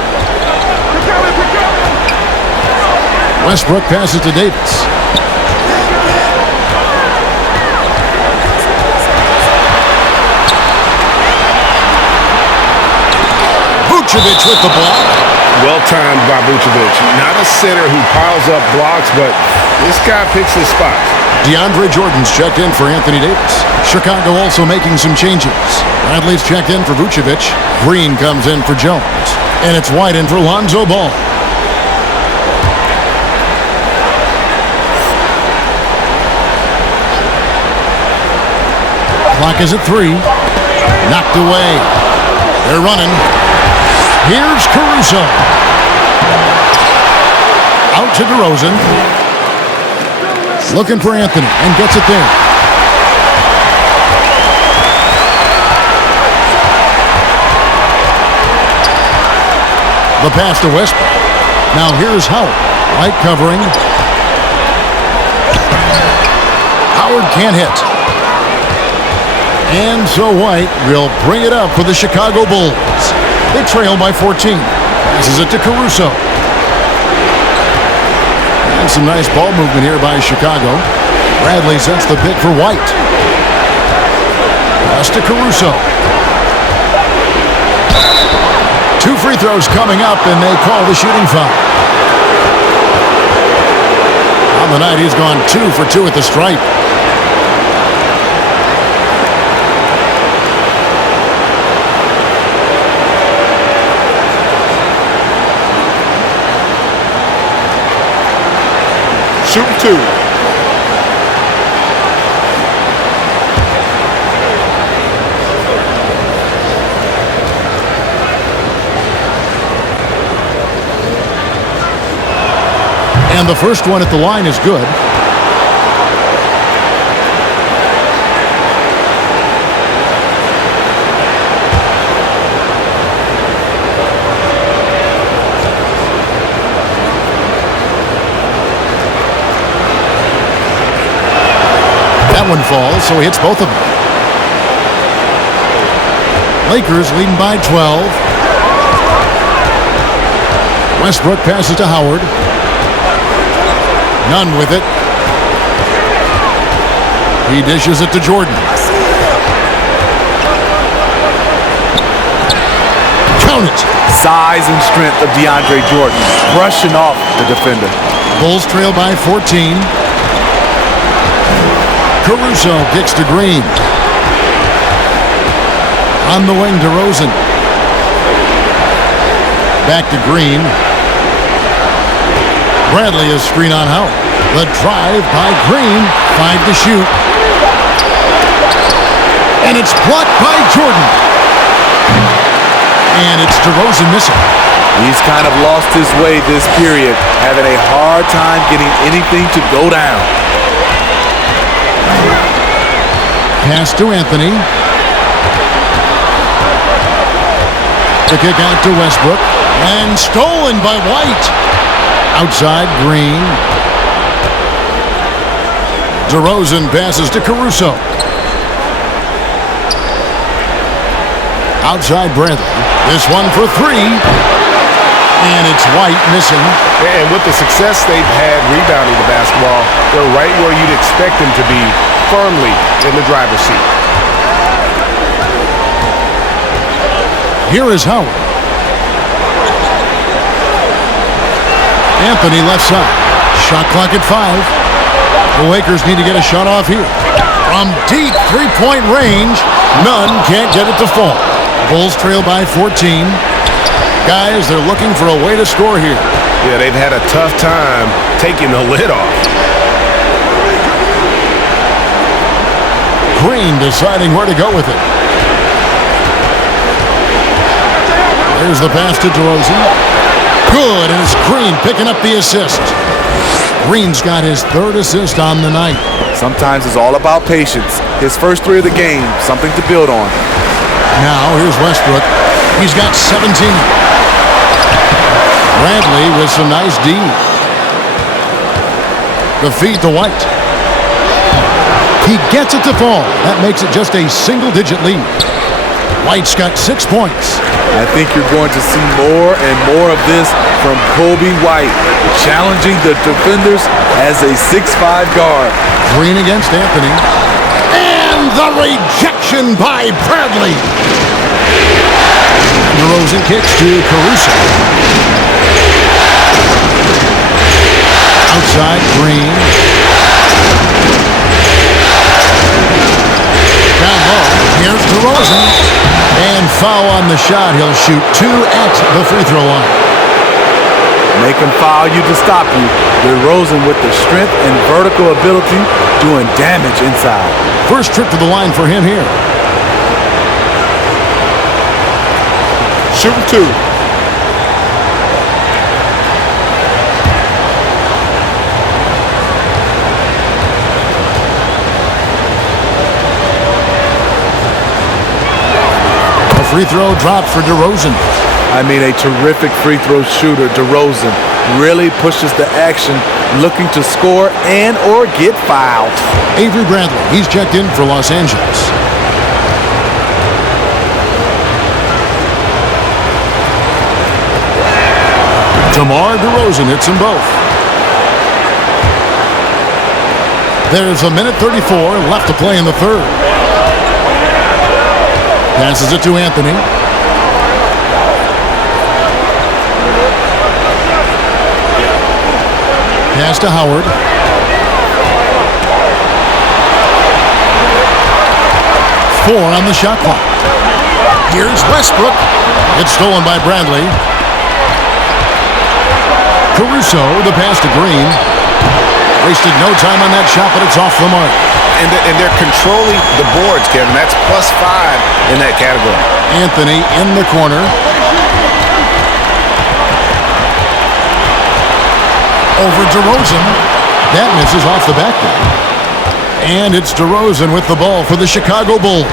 Westbrook passes to Davis. Vucevic with the block. Well-timed by Vucevic. Not a center who piles up blocks, but this guy picks his spots. DeAndre Jordan's checked in for Anthony Davis. Chicago also making some changes. Bradley's checked in for Vucevic. Green comes in for Jones. And it's White in for Lonzo Ball. Clock is at 3. Knocked away. They're running. Here's Caruso. Out to DeRozan. Looking for Anthony and gets it there. The pass to Westbrook. Now here's Howard. White covering. Howard can't hit. And so White will bring it up for the Chicago Bulls. They trail by 14. Passes it to Caruso. And some nice ball movement here by Chicago. Bradley sets the pick for White. Pass to Caruso. 2 free throws coming up, and they call the shooting foul. On the night, he's gone 2 for 2 at the stripe. Shooting 2. And the first one at the line is good. That one falls, so he hits both of them. Lakers leading by 12. Westbrook passes to Howard. Nunn with it. He dishes it to Jordan. Count it. Size and strength of DeAndre Jordan, brushing off the defender. Bulls trail by 14. Caruso kicks to Green. On the wing to Rosen. Back to Green. Bradley is screen on Howard. The drive by Green. 5 to shoot. And it's blocked by Jordan. And it's DeRozan missing. He's kind of lost his way this period, having a hard time getting anything to go down. Pass to Anthony. The kick out to Westbrook. And stolen by White. Outside, Green. DeRozan passes to Caruso. Outside Bradley. This one for three. And it's White missing. And with the success they've had rebounding the basketball, they're right where you'd expect them to be, firmly in the driver's seat. Here is Howard. Anthony left side. Shot clock at 5. The Lakers need to get a shot off here. From deep three-point range, none can't get it to fall. Bulls trail by 14. Guys, they're looking for a way to score here. Yeah, they've had a tough time taking the lid off. Green deciding where to go with it. There's the pass to DeRozan. Good, and it's Green picking up the assist. Green's got his third assist on the night. Sometimes it's all about patience. His first three of the game, something to build on. Now, here's Westbrook. He's got 17. Bradley with some nice D. The feed to White. He gets it to fall. That makes it just a single-digit lead. White's got 6 points. I think you're going to see more and more of this from Kobe White, challenging the defenders as a 6'5" guard. Green against Anthony. And the rejection by Bradley. DeRozan kicks to Caruso. Outside, Green. Down low, here's DeRozan. And foul on the shot. He'll shoot 2 at the free throw line. Make him foul you to stop you. DeRozan with the strength and vertical ability doing damage inside. First trip to the line for him here. Shooting 2. Free throw dropped for DeRozan. I mean, a terrific free throw shooter, DeRozan. Really pushes the action, looking to score and or get fouled. Avery Bradley, he's checked in for Los Angeles. DeMar DeRozan hits them both. There's a minute 34 left to play in the third. Passes it to Anthony. Pass to Howard. Four on the shot clock. Here's Westbrook. It's stolen by Bradley. Caruso, the pass to Green. Wasted no time on that shot, but it's off the mark. And they're controlling the boards, Kevin. That's +5 in that category. Anthony in the corner. Over DeRozan. That misses off the backboard. And it's DeRozan with the ball for the Chicago Bulls.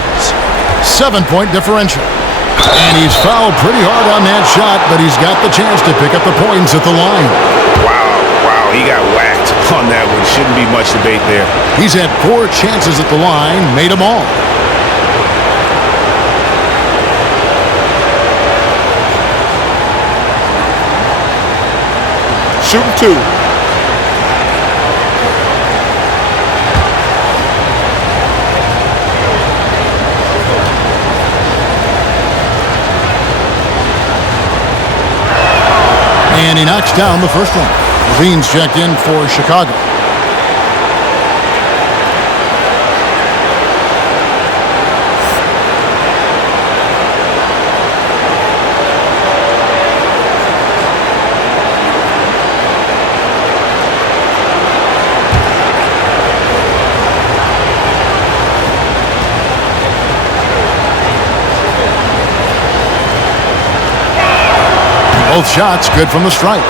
7-point differential. And he's fouled pretty hard on that shot, but he's got the chance to pick up the points at the line. Wow, he got whacked on that one. Shouldn't be much debate there. He's had 4 chances at the line, made them all. Shooting 2. And he knocks down the first one. Levine's checked in for Chicago. Both shots good from the stripe.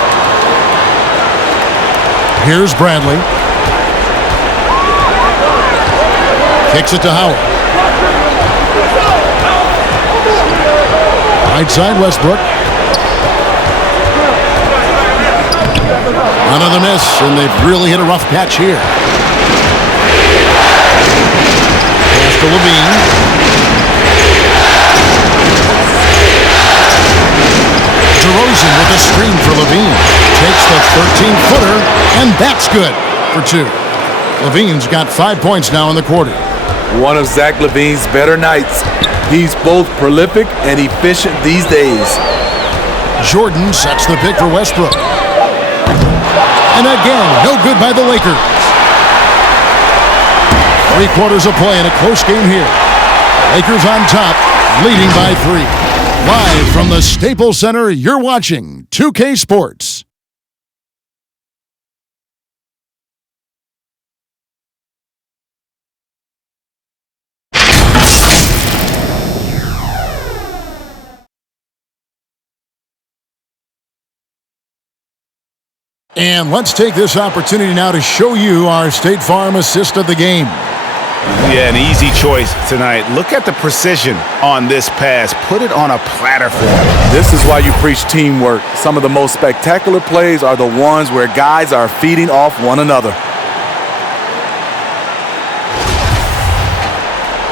Here's Bradley. Kicks it to Howard. Right side, Westbrook. Another miss, and they've really hit a rough patch here. Pass to Levine. DeRozan with a screen for Levine. Takes the 13-footer, and that's good for 2. Levine's got 5 points now in the quarter. One of Zach LaVine's better nights. He's both prolific and efficient these days. Jordan sets the pick for Westbrook. And again, no good by the Lakers. 3 quarters of play in a close game here. Lakers on top, leading by 3. Live from the Staples Center, you're watching 2K Sports. And let's take this opportunity now to show you our State Farm assist of the game. Yeah, an easy choice tonight. Look at the precision on this pass. Put it on a platter for him. This is why you preach teamwork. Some of the most spectacular plays are the ones where guys are feeding off one another.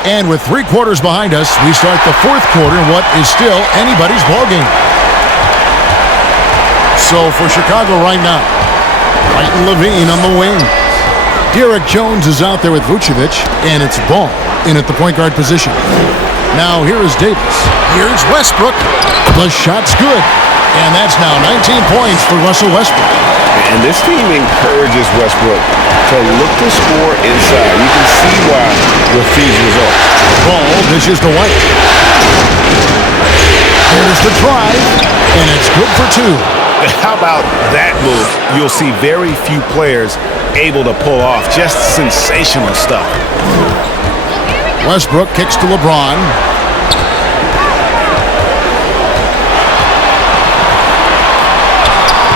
And with 3 quarters behind us, we start the 4th quarter in what is still anybody's ballgame. So for Chicago right now, Dwight and Levine on the wing. Derek Jones is out there with Vucevic, and it's Ball in at the point guard position. Now here is Davis. Here's Westbrook. The shot's good. And that's now 19 points for Russell Westbrook. And this team encourages Westbrook to look to score inside. You can see why with these results. Ball dishes to White. Here's the drive, and it's good for 2. How about that move? You'll see very few players able to pull off just sensational stuff. Westbrook kicks to LeBron.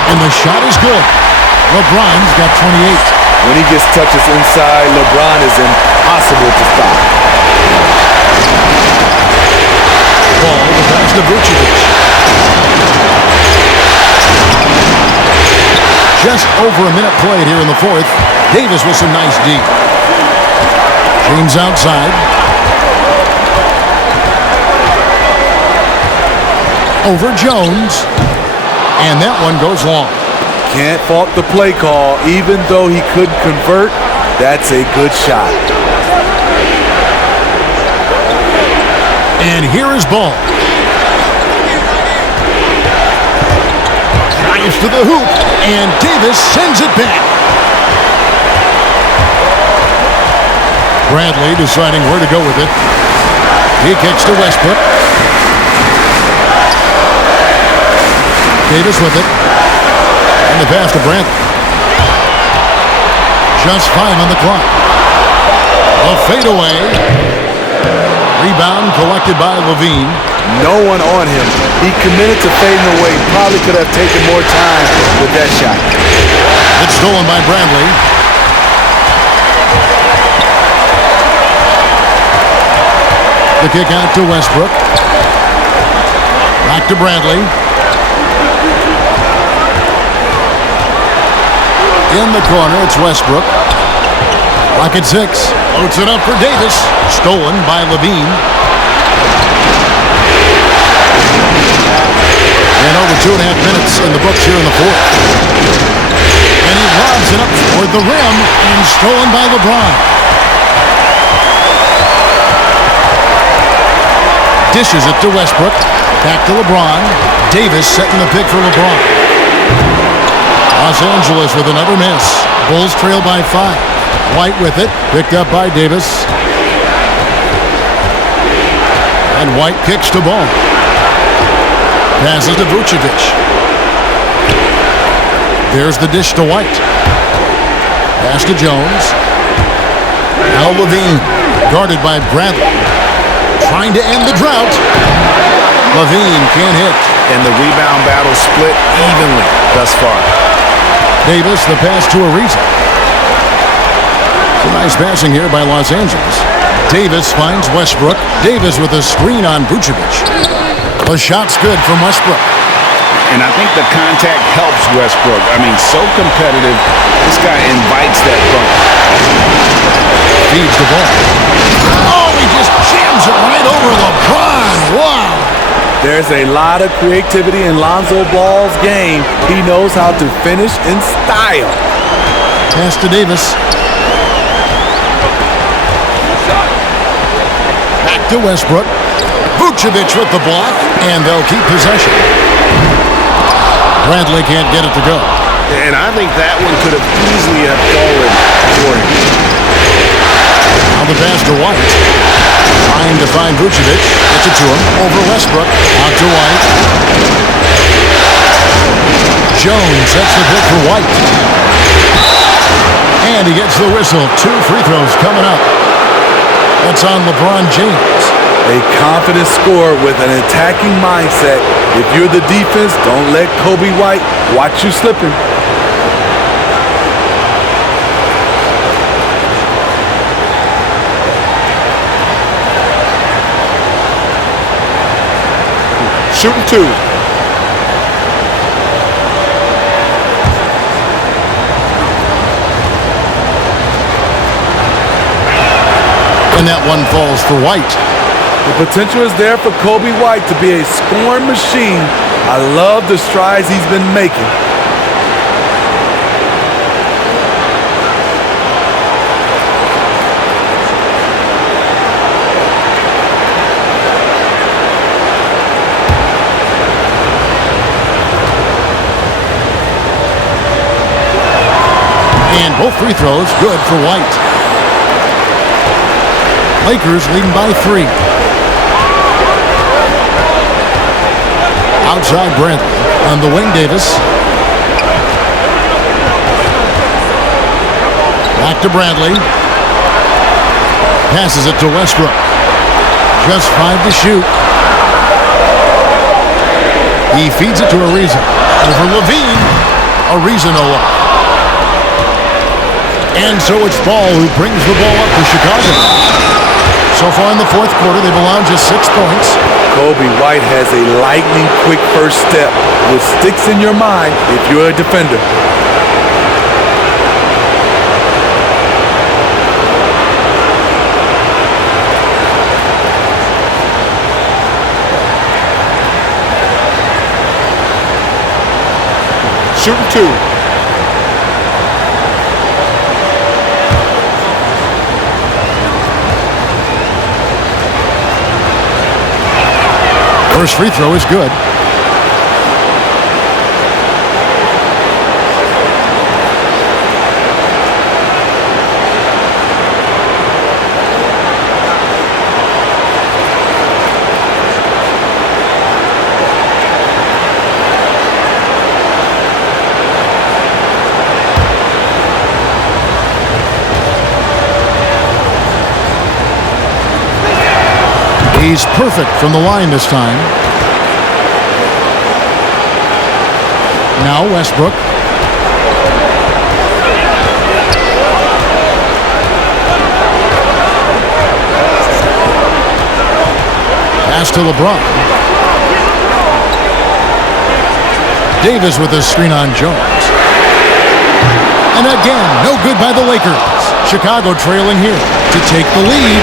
And the shot is good. LeBron's got 28. When he gets touches inside, LeBron is impossible to stop. Ball to pass to Vucevic. Just over a minute played here in the 4th. Davis with some nice D. James outside. Over Jones. And that one goes long. Can't fault the play call. Even though he couldn't convert, that's a good shot. And here is Ball. Drives to the hoop, and Davis sends it back. Bradley deciding where to go with it. He kicks to Westbrook. Davis with it. And the pass to Bradley. Just 5 on the clock. A fadeaway. Rebound collected by Levine. No one on him. He committed to fading away. Probably could have taken more time with that shot. It's stolen by Bradley. The kick out to Westbrook. Back to Bradley. In the corner, it's Westbrook. Lock at 6. Loads it up for Davis. Stolen by Levine. And over 2.5 minutes in the books here in the 4th. And he lobs it up toward the rim and stolen by LeBron. Dishes it to Westbrook. Back to LeBron. Davis setting the pick for LeBron. Los Angeles with another miss. Bulls trail by 5. White with it. Picked up by Davis. And White kicks to Ball. Passes to Vucevic. There's the dish to White. Pass to Jones. Now Levine. Guarded by Bradley. Trying to end the drought. Levine can't hit. and the rebound battle split evenly thus far. Davis, the pass to Ariza. Some nice passing here by Los Angeles. Davis finds Westbrook. Davis with a screen on Vucevic. The shot's good from Westbrook. And I think the contact helps Westbrook. I mean, so competitive. This guy invites that bump. Feeds the ball. Oh, he just jams it right over LeBron. Wow. There's a lot of creativity in Lonzo Ball's game. He knows how to finish in style. Pass to Davis. Back to Westbrook. Vucevic with the block, and they'll keep possession. Bradley can't get it to go. And I think that one could have easily have fallen for him. Now the pass to White. Trying to find Vucevic. Gets it to him. Over Westbrook. Out to White. Jones sets the pick for White. And he gets the whistle. 2 free throws coming up. That's on LeBron James. A confident scorer with an attacking mindset. If you're the defense, don't let Kobe White watch you slipping. Shooting 2. And that one falls for White. The potential is there for Kobe White to be a scoring machine. I love the strides he's been making. And both free throws good for White. Lakers leading by 3. Outside Bradley. On the wing, Davis. Back to Bradley. Passes it to Westbrook. Just 5 to shoot. He feeds it to Ariza. Over Levine. Ariza no look. And so it's Ball who brings the ball up to Chicago. So far in the fourth quarter, they've allowed just 6 points. Kobe White has a lightning-quick first step, which sticks in your mind if you're a defender. Shooting 2. First free throw is good. He's perfect from the line this time. Now Westbrook. Pass to LeBron. Davis with a screen on Jones. And again, no good by the Lakers. Chicago trailing here to take the lead.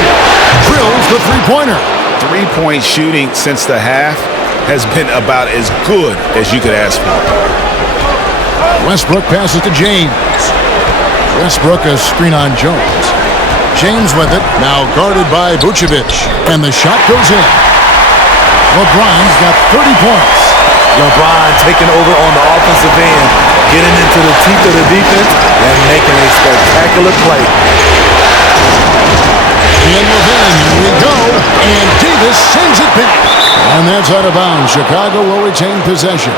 Drills the three-pointer. Three-point shooting since the half has been about as good as you could ask for. Westbrook passes to James. Westbrook a screen on Jones. James with it, now guarded by Vucevic. And the shot goes in. LeBron's got 30 points. LeBron taking over on the offensive end, getting into the teeth of the defense and making a spectacular play. And Levine, here we go. And Davis sends it back. And that's out of bounds. Chicago will retain possession.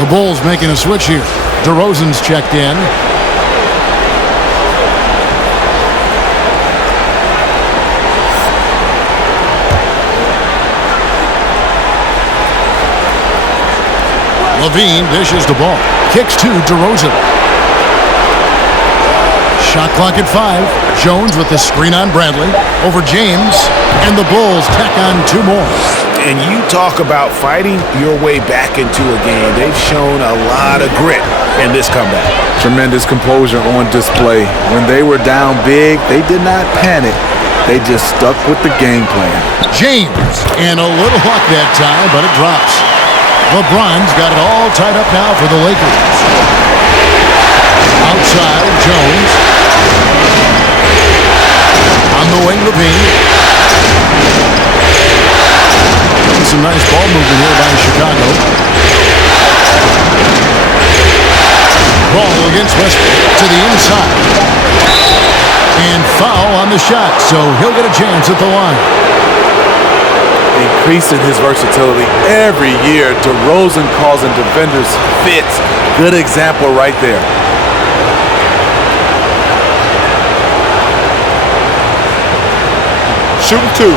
The Bulls making a switch here. DeRozan's checked in. Levine dishes the ball. Kicks to DeRozan. Shot clock at 5. Jones with the screen on Bradley. Over James. And the Bulls tack on 2 more. And you talk about fighting your way back into a game. They've shown a lot of grit in this comeback. Tremendous composure on display. When they were down big, they did not panic. They just stuck with the game plan. James. And a little luck that time, but it drops. LeBron's got it all tied up now for the Lakers. Outside, Jones. On the wing, Levine. Some nice ball movement here by Chicago. Ball against Westbrook to the inside. And foul on the shot, so he'll get a chance at the line. Increasing his versatility every year. DeRozan causing defenders fits. Good example right there. Shooting 2.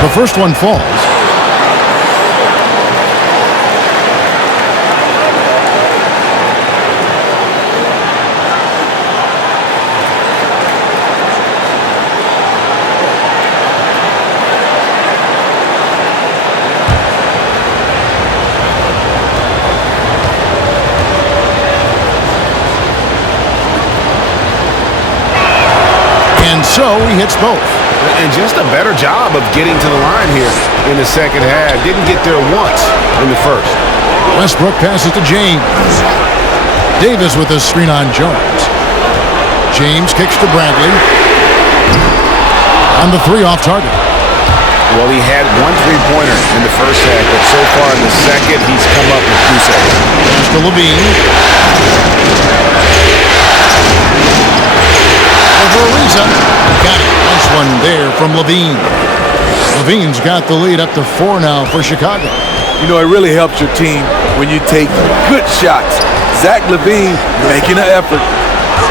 The first one falls. And so he hits both. And just a better job of getting to the line here in the second half. Didn't get there once in the first. Westbrook passes to James. Davis with a screen on Jones. James kicks to Bradley. On the 3 off target. Well, he had 1 3-pointer in the first half, but so far in the second, he's come up with 2 seconds. Pass to Levine. Over Ariza. Got it. Nice one there from Levine. Levine's got the lead up to 4 now for Chicago. You know, it really helps your team when you take good shots. Zach LaVine making an effort.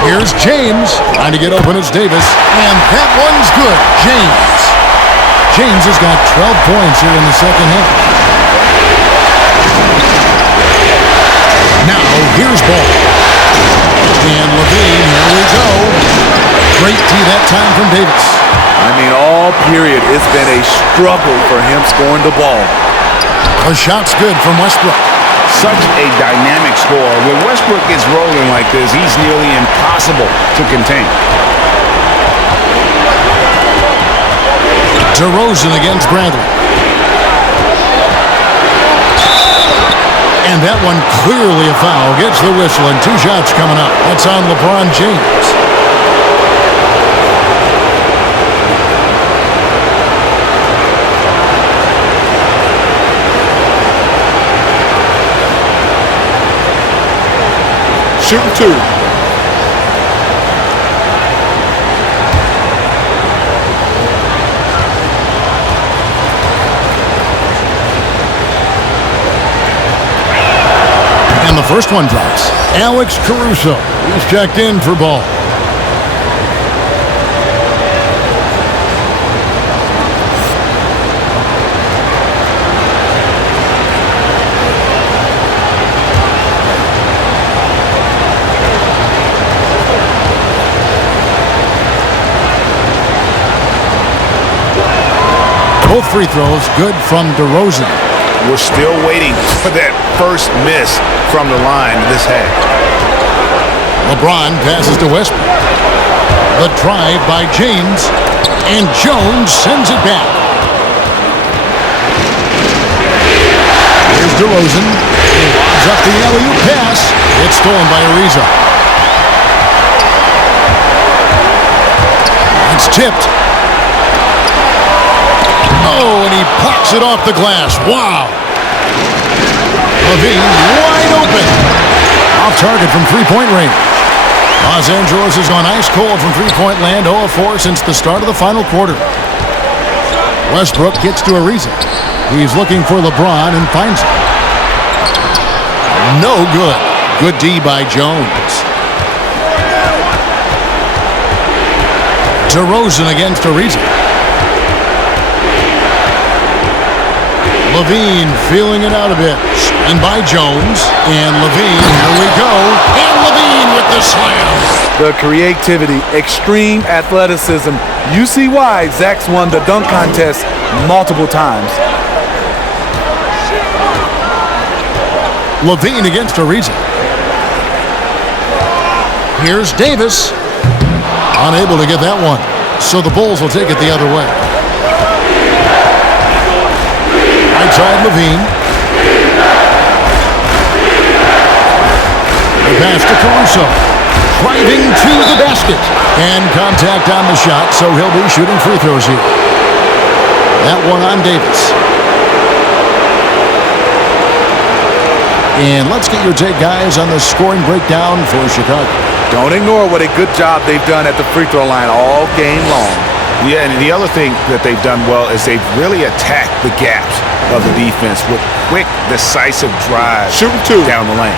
Here's James. Trying to get open. It's Davis. And that one's good. James. James has got 12 points here in the second half. Now, here's ball. And Levine, here we go. Great D that time from Davis. I mean, all period, it's been a struggle for him scoring the ball. The shot's good from Westbrook. Such a dynamic scorer. When Westbrook gets rolling like this, he's nearly impossible to contain. DeRozan against Bradley. And that one clearly a foul. Gets the whistle and 2 shots coming up. That's on LeBron James. Shooting 2. And the first one drops. Alex Caruso. He's checked in for ball. Both free throws good from DeRozan. We're still waiting for that first miss from the line this half. LeBron passes to Westbrook. The drive by James. And Jones sends it back. Here's DeRozan. He lobs up the alley-oop pass. It's stolen by Ariza. It's tipped. Oh, and he pops it off the glass. Wow. Levine wide open. Off target from three-point range. Los Angeles has gone ice cold from three-point land, 0 of 4 since the start of the final quarter. Westbrook gets to Ariza. He's looking for LeBron and finds him. No good. Good D by Jones. DeRozan against Ariza. Levine feeling it out a bit. Screened by Jones. And Levine, here we go. And Levine with the slam. The creativity, extreme athleticism. You see why Zach's won the dunk contest multiple times. Levine against Ariza. Here's Davis. Unable to get that one. So the Bulls will take it the other way. Right side Levine. The pass to Caruso. Driving to the basket. And contact on the shot, so he'll be shooting free throws here. That one on Davis. And let's get your take, guys, on the scoring breakdown for Chicago. Don't ignore what a good job they've done at the free throw line all game long. Yeah, and the other thing that they've done well is they've really attacked the gaps of the defense with quick, decisive drives down the lane.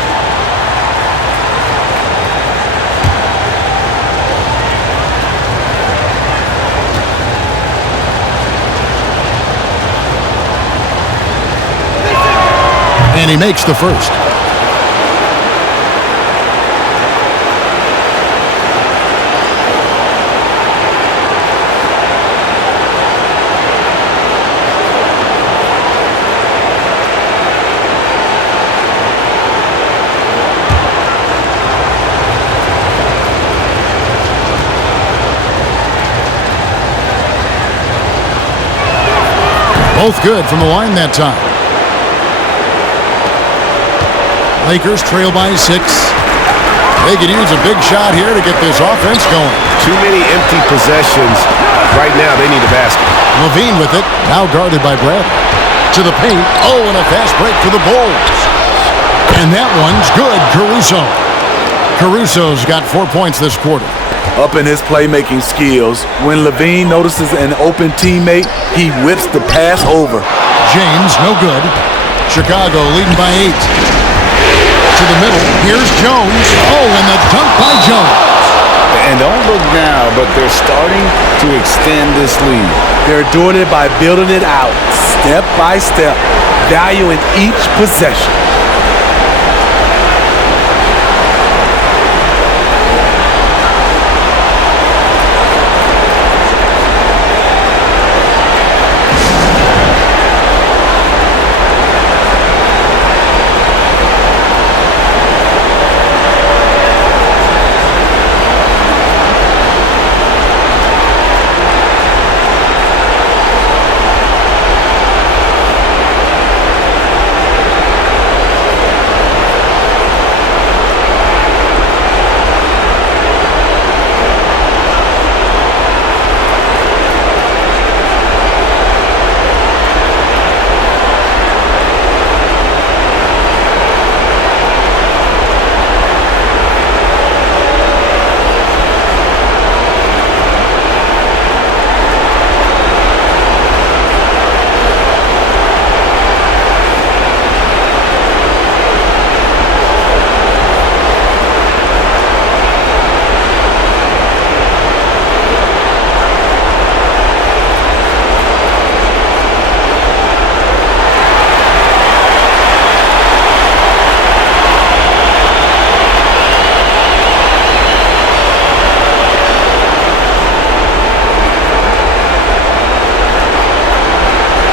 And he makes the first. Both good from the line that time. Lakers trail by 6. They could use a big shot here to get this offense going. Too many empty possessions. Right now, they need a basket. Levine with it, now guarded by Bradley. To the paint. Oh, and a fast break for the Bulls. And that one's good, Caruso. Caruso's got 4 points this quarter. Up in his playmaking skills, when Levine notices an open teammate, he whips the pass over. James, no good. Chicago leading by 8. To the middle, here's Jones. Oh, and the dunk by Jones. And don't look now, but they're starting to extend this lead. They're doing it by building it out, step by step, valuing each possession.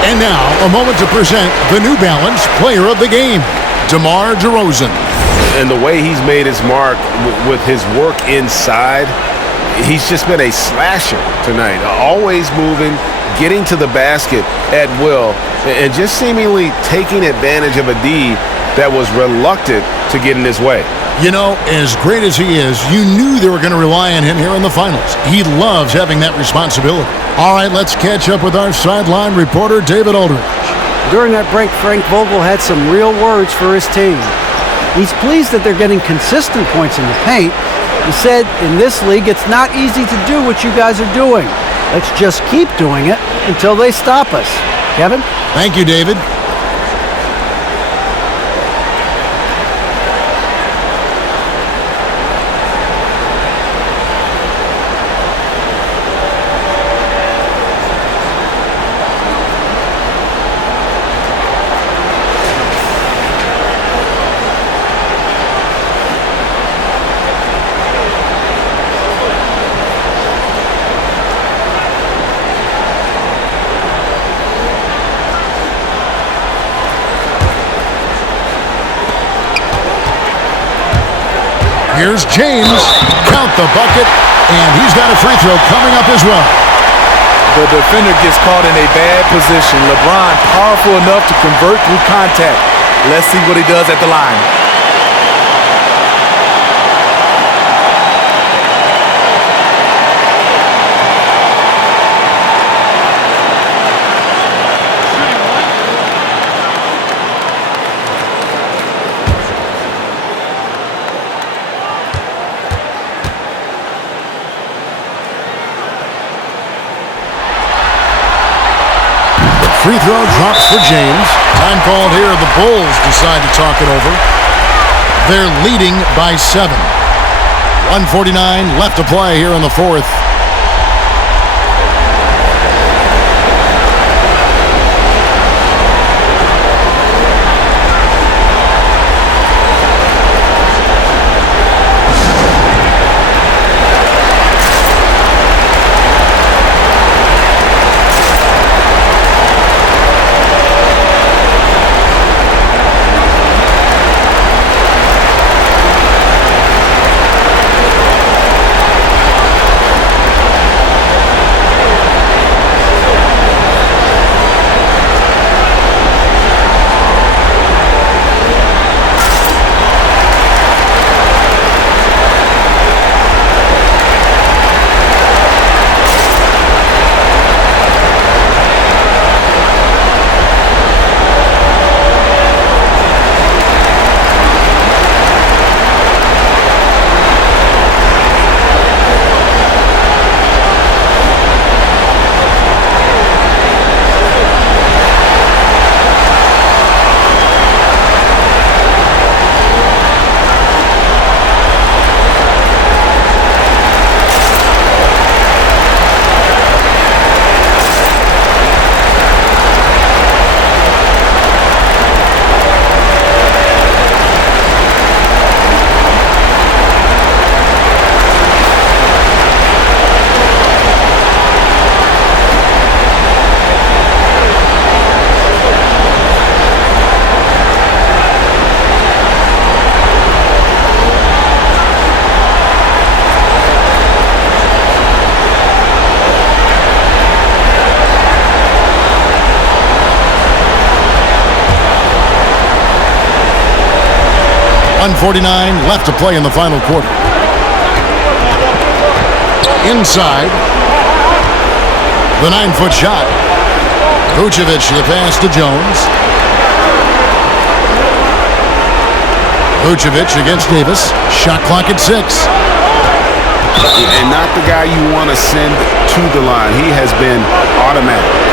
And now, a moment to present the New Balance Player of the Game, DeMar DeRozan. And the way he's made his mark with his work inside, he's just been a slasher tonight. Always moving, getting to the basket at will, and just seemingly taking advantage of a D that was reluctant to get in his way. You know, as great as he is, you knew they were going to rely on him here in the finals. He loves having that responsibility. All right, let's catch up with our sideline reporter, David Aldridge. During that break, Frank Vogel had some real words for his team. He's pleased that they're getting consistent points in the paint. He said, in this league, it's not easy to do what you guys are doing. Let's just keep doing it until they stop us. Kevin? Thank you, David. Here's James. Count the bucket. And he's got a free throw coming up as well. The defender gets caught in a bad position. LeBron powerful enough to convert through contact. Let's see what he does at the line. Free throw drops for James. Time called here. The Bulls decide to talk it over. They're leading by 7. 1:49 left to play here in the fourth. .49 left to play in the final quarter. Inside. The 9-foot shot. Vucevic the pass to Jones. Vucevic against Davis. Shot clock at 6. And not the guy you want to send to the line. He has been automatic.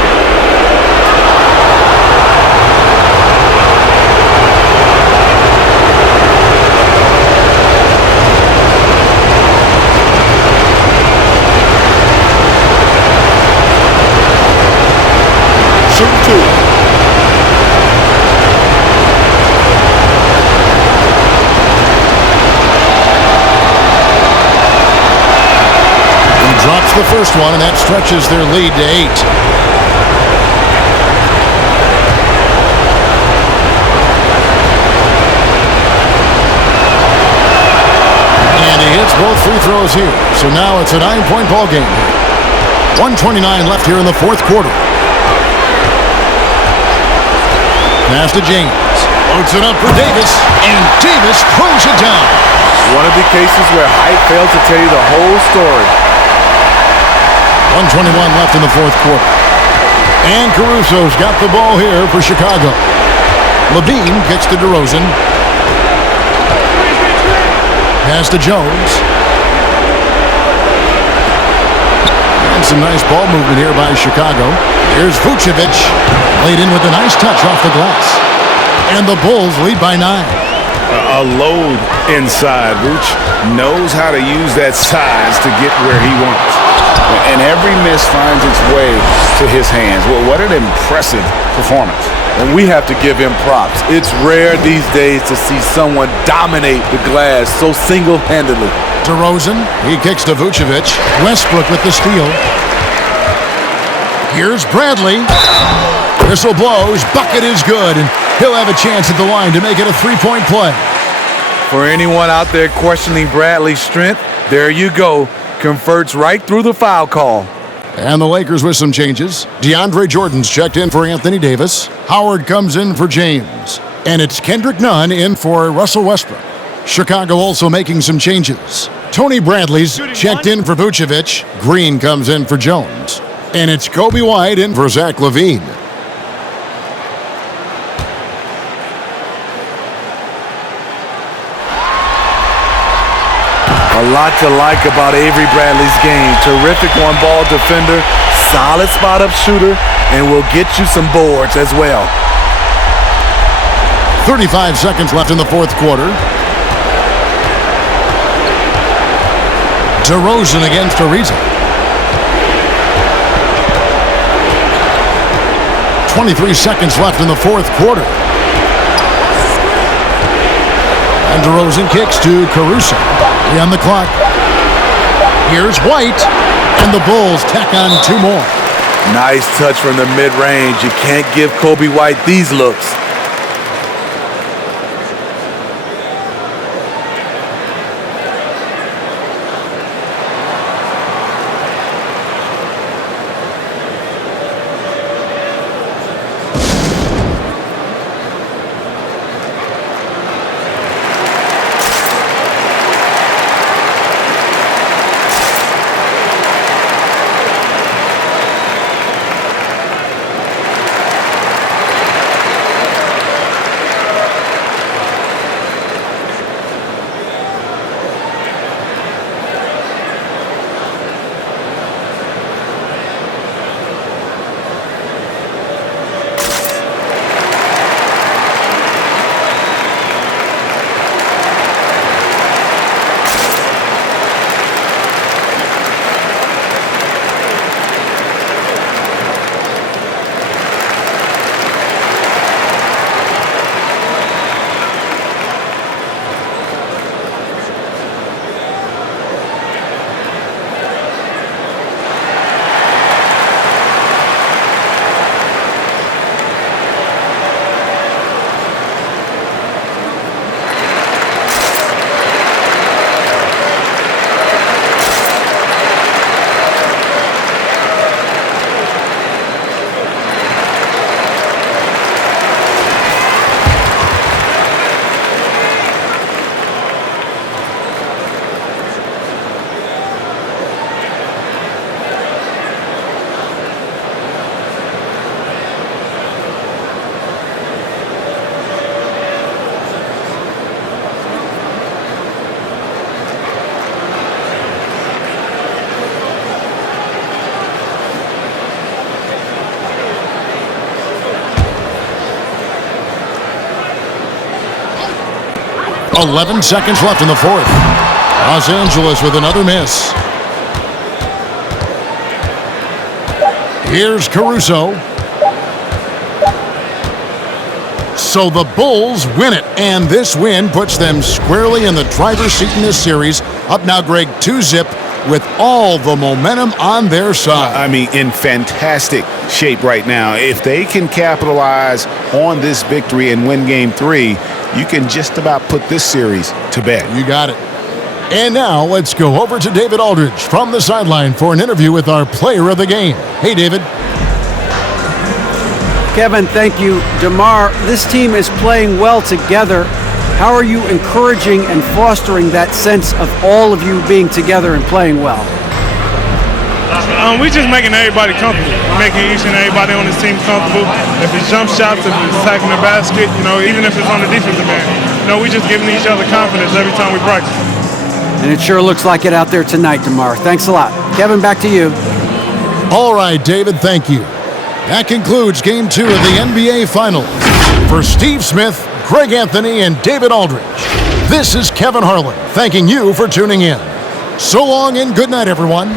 Shoot 2. He drops the first one, and that stretches their lead to 8. And he hits both free throws here. So now it's a 9-point ball game. 1:29 left here in the fourth quarter. Pass to James. Loads it up for Davis, and Davis throws it down. One of the cases where height fails to tell you the whole story. 1:21 left in the fourth quarter. And Caruso's got the ball here for Chicago. Levine kicks to DeRozan. Pass to Jones. And some nice ball movement here by Chicago. Here's Vucevic. Laid in with a nice touch off the glass. And the Bulls lead by 9. A load inside. Vooch knows how to use that size to get where he wants. And every miss finds its way to his hands. Well, what an impressive performance. And we have to give him props. It's rare these days to see someone dominate the glass so single-handedly. DeRozan, he kicks to Vucevic. Westbrook with the steal. Here's Bradley. Whistle blows. Bucket is good, and he'll have a chance at the line to make it a 3-point play. For anyone out there questioning Bradley's strength, there you go. Converts right through the foul call. And the Lakers with some changes. DeAndre Jordan's checked in for Anthony Davis. Howard comes in for James. And it's Kendrick Nunn in for Russell Westbrook. Chicago also making some changes. Tony Bradley's checked in for Vucevic. Green comes in for Jones. And it's Kobe White in for Zach LaVine. A lot to like about Avery Bradley's game. Terrific one-ball defender, solid spot-up shooter, and will get you some boards as well. 35 seconds left in the fourth quarter. DeRozan against Ariza. 23 seconds left in the fourth quarter. And DeRozan kicks to Caruso. On the clock. Here's White. And the Bulls tack on two more. Nice touch from the mid-range. You can't give Kobe White these looks. .11 seconds left in the fourth. Los Angeles with another miss. Here's Caruso. So the Bulls win it, and this win puts them squarely in the driver's seat in this series. Up now, Greg, 2-zip with all the momentum on their side. I mean, in fantastic shape right now. If they can capitalize on this victory and win Game 3, you can just about put this series to bed. You got it. And now let's go over to David Aldridge from the sideline for an interview with our player of the game. Hey, David. Kevin, thank you. DeMar, this team is playing well together. How are you encouraging and fostering that sense of all of you being together and playing well? We're just making everybody comfortable. We're making each and everybody on this team comfortable. If it's jump shots, if it's attacking the basket, even if it's on the defensive end, we're just giving each other confidence every time we practice. And it sure looks like it out there tonight, DeMar. Thanks a lot. Kevin, back to you. All right, David, thank you. That concludes Game 2 of the NBA Finals. For Steve Smith, Greg Anthony, and David Aldridge, this is Kevin Harlan thanking you for tuning in. So long and good night, everyone.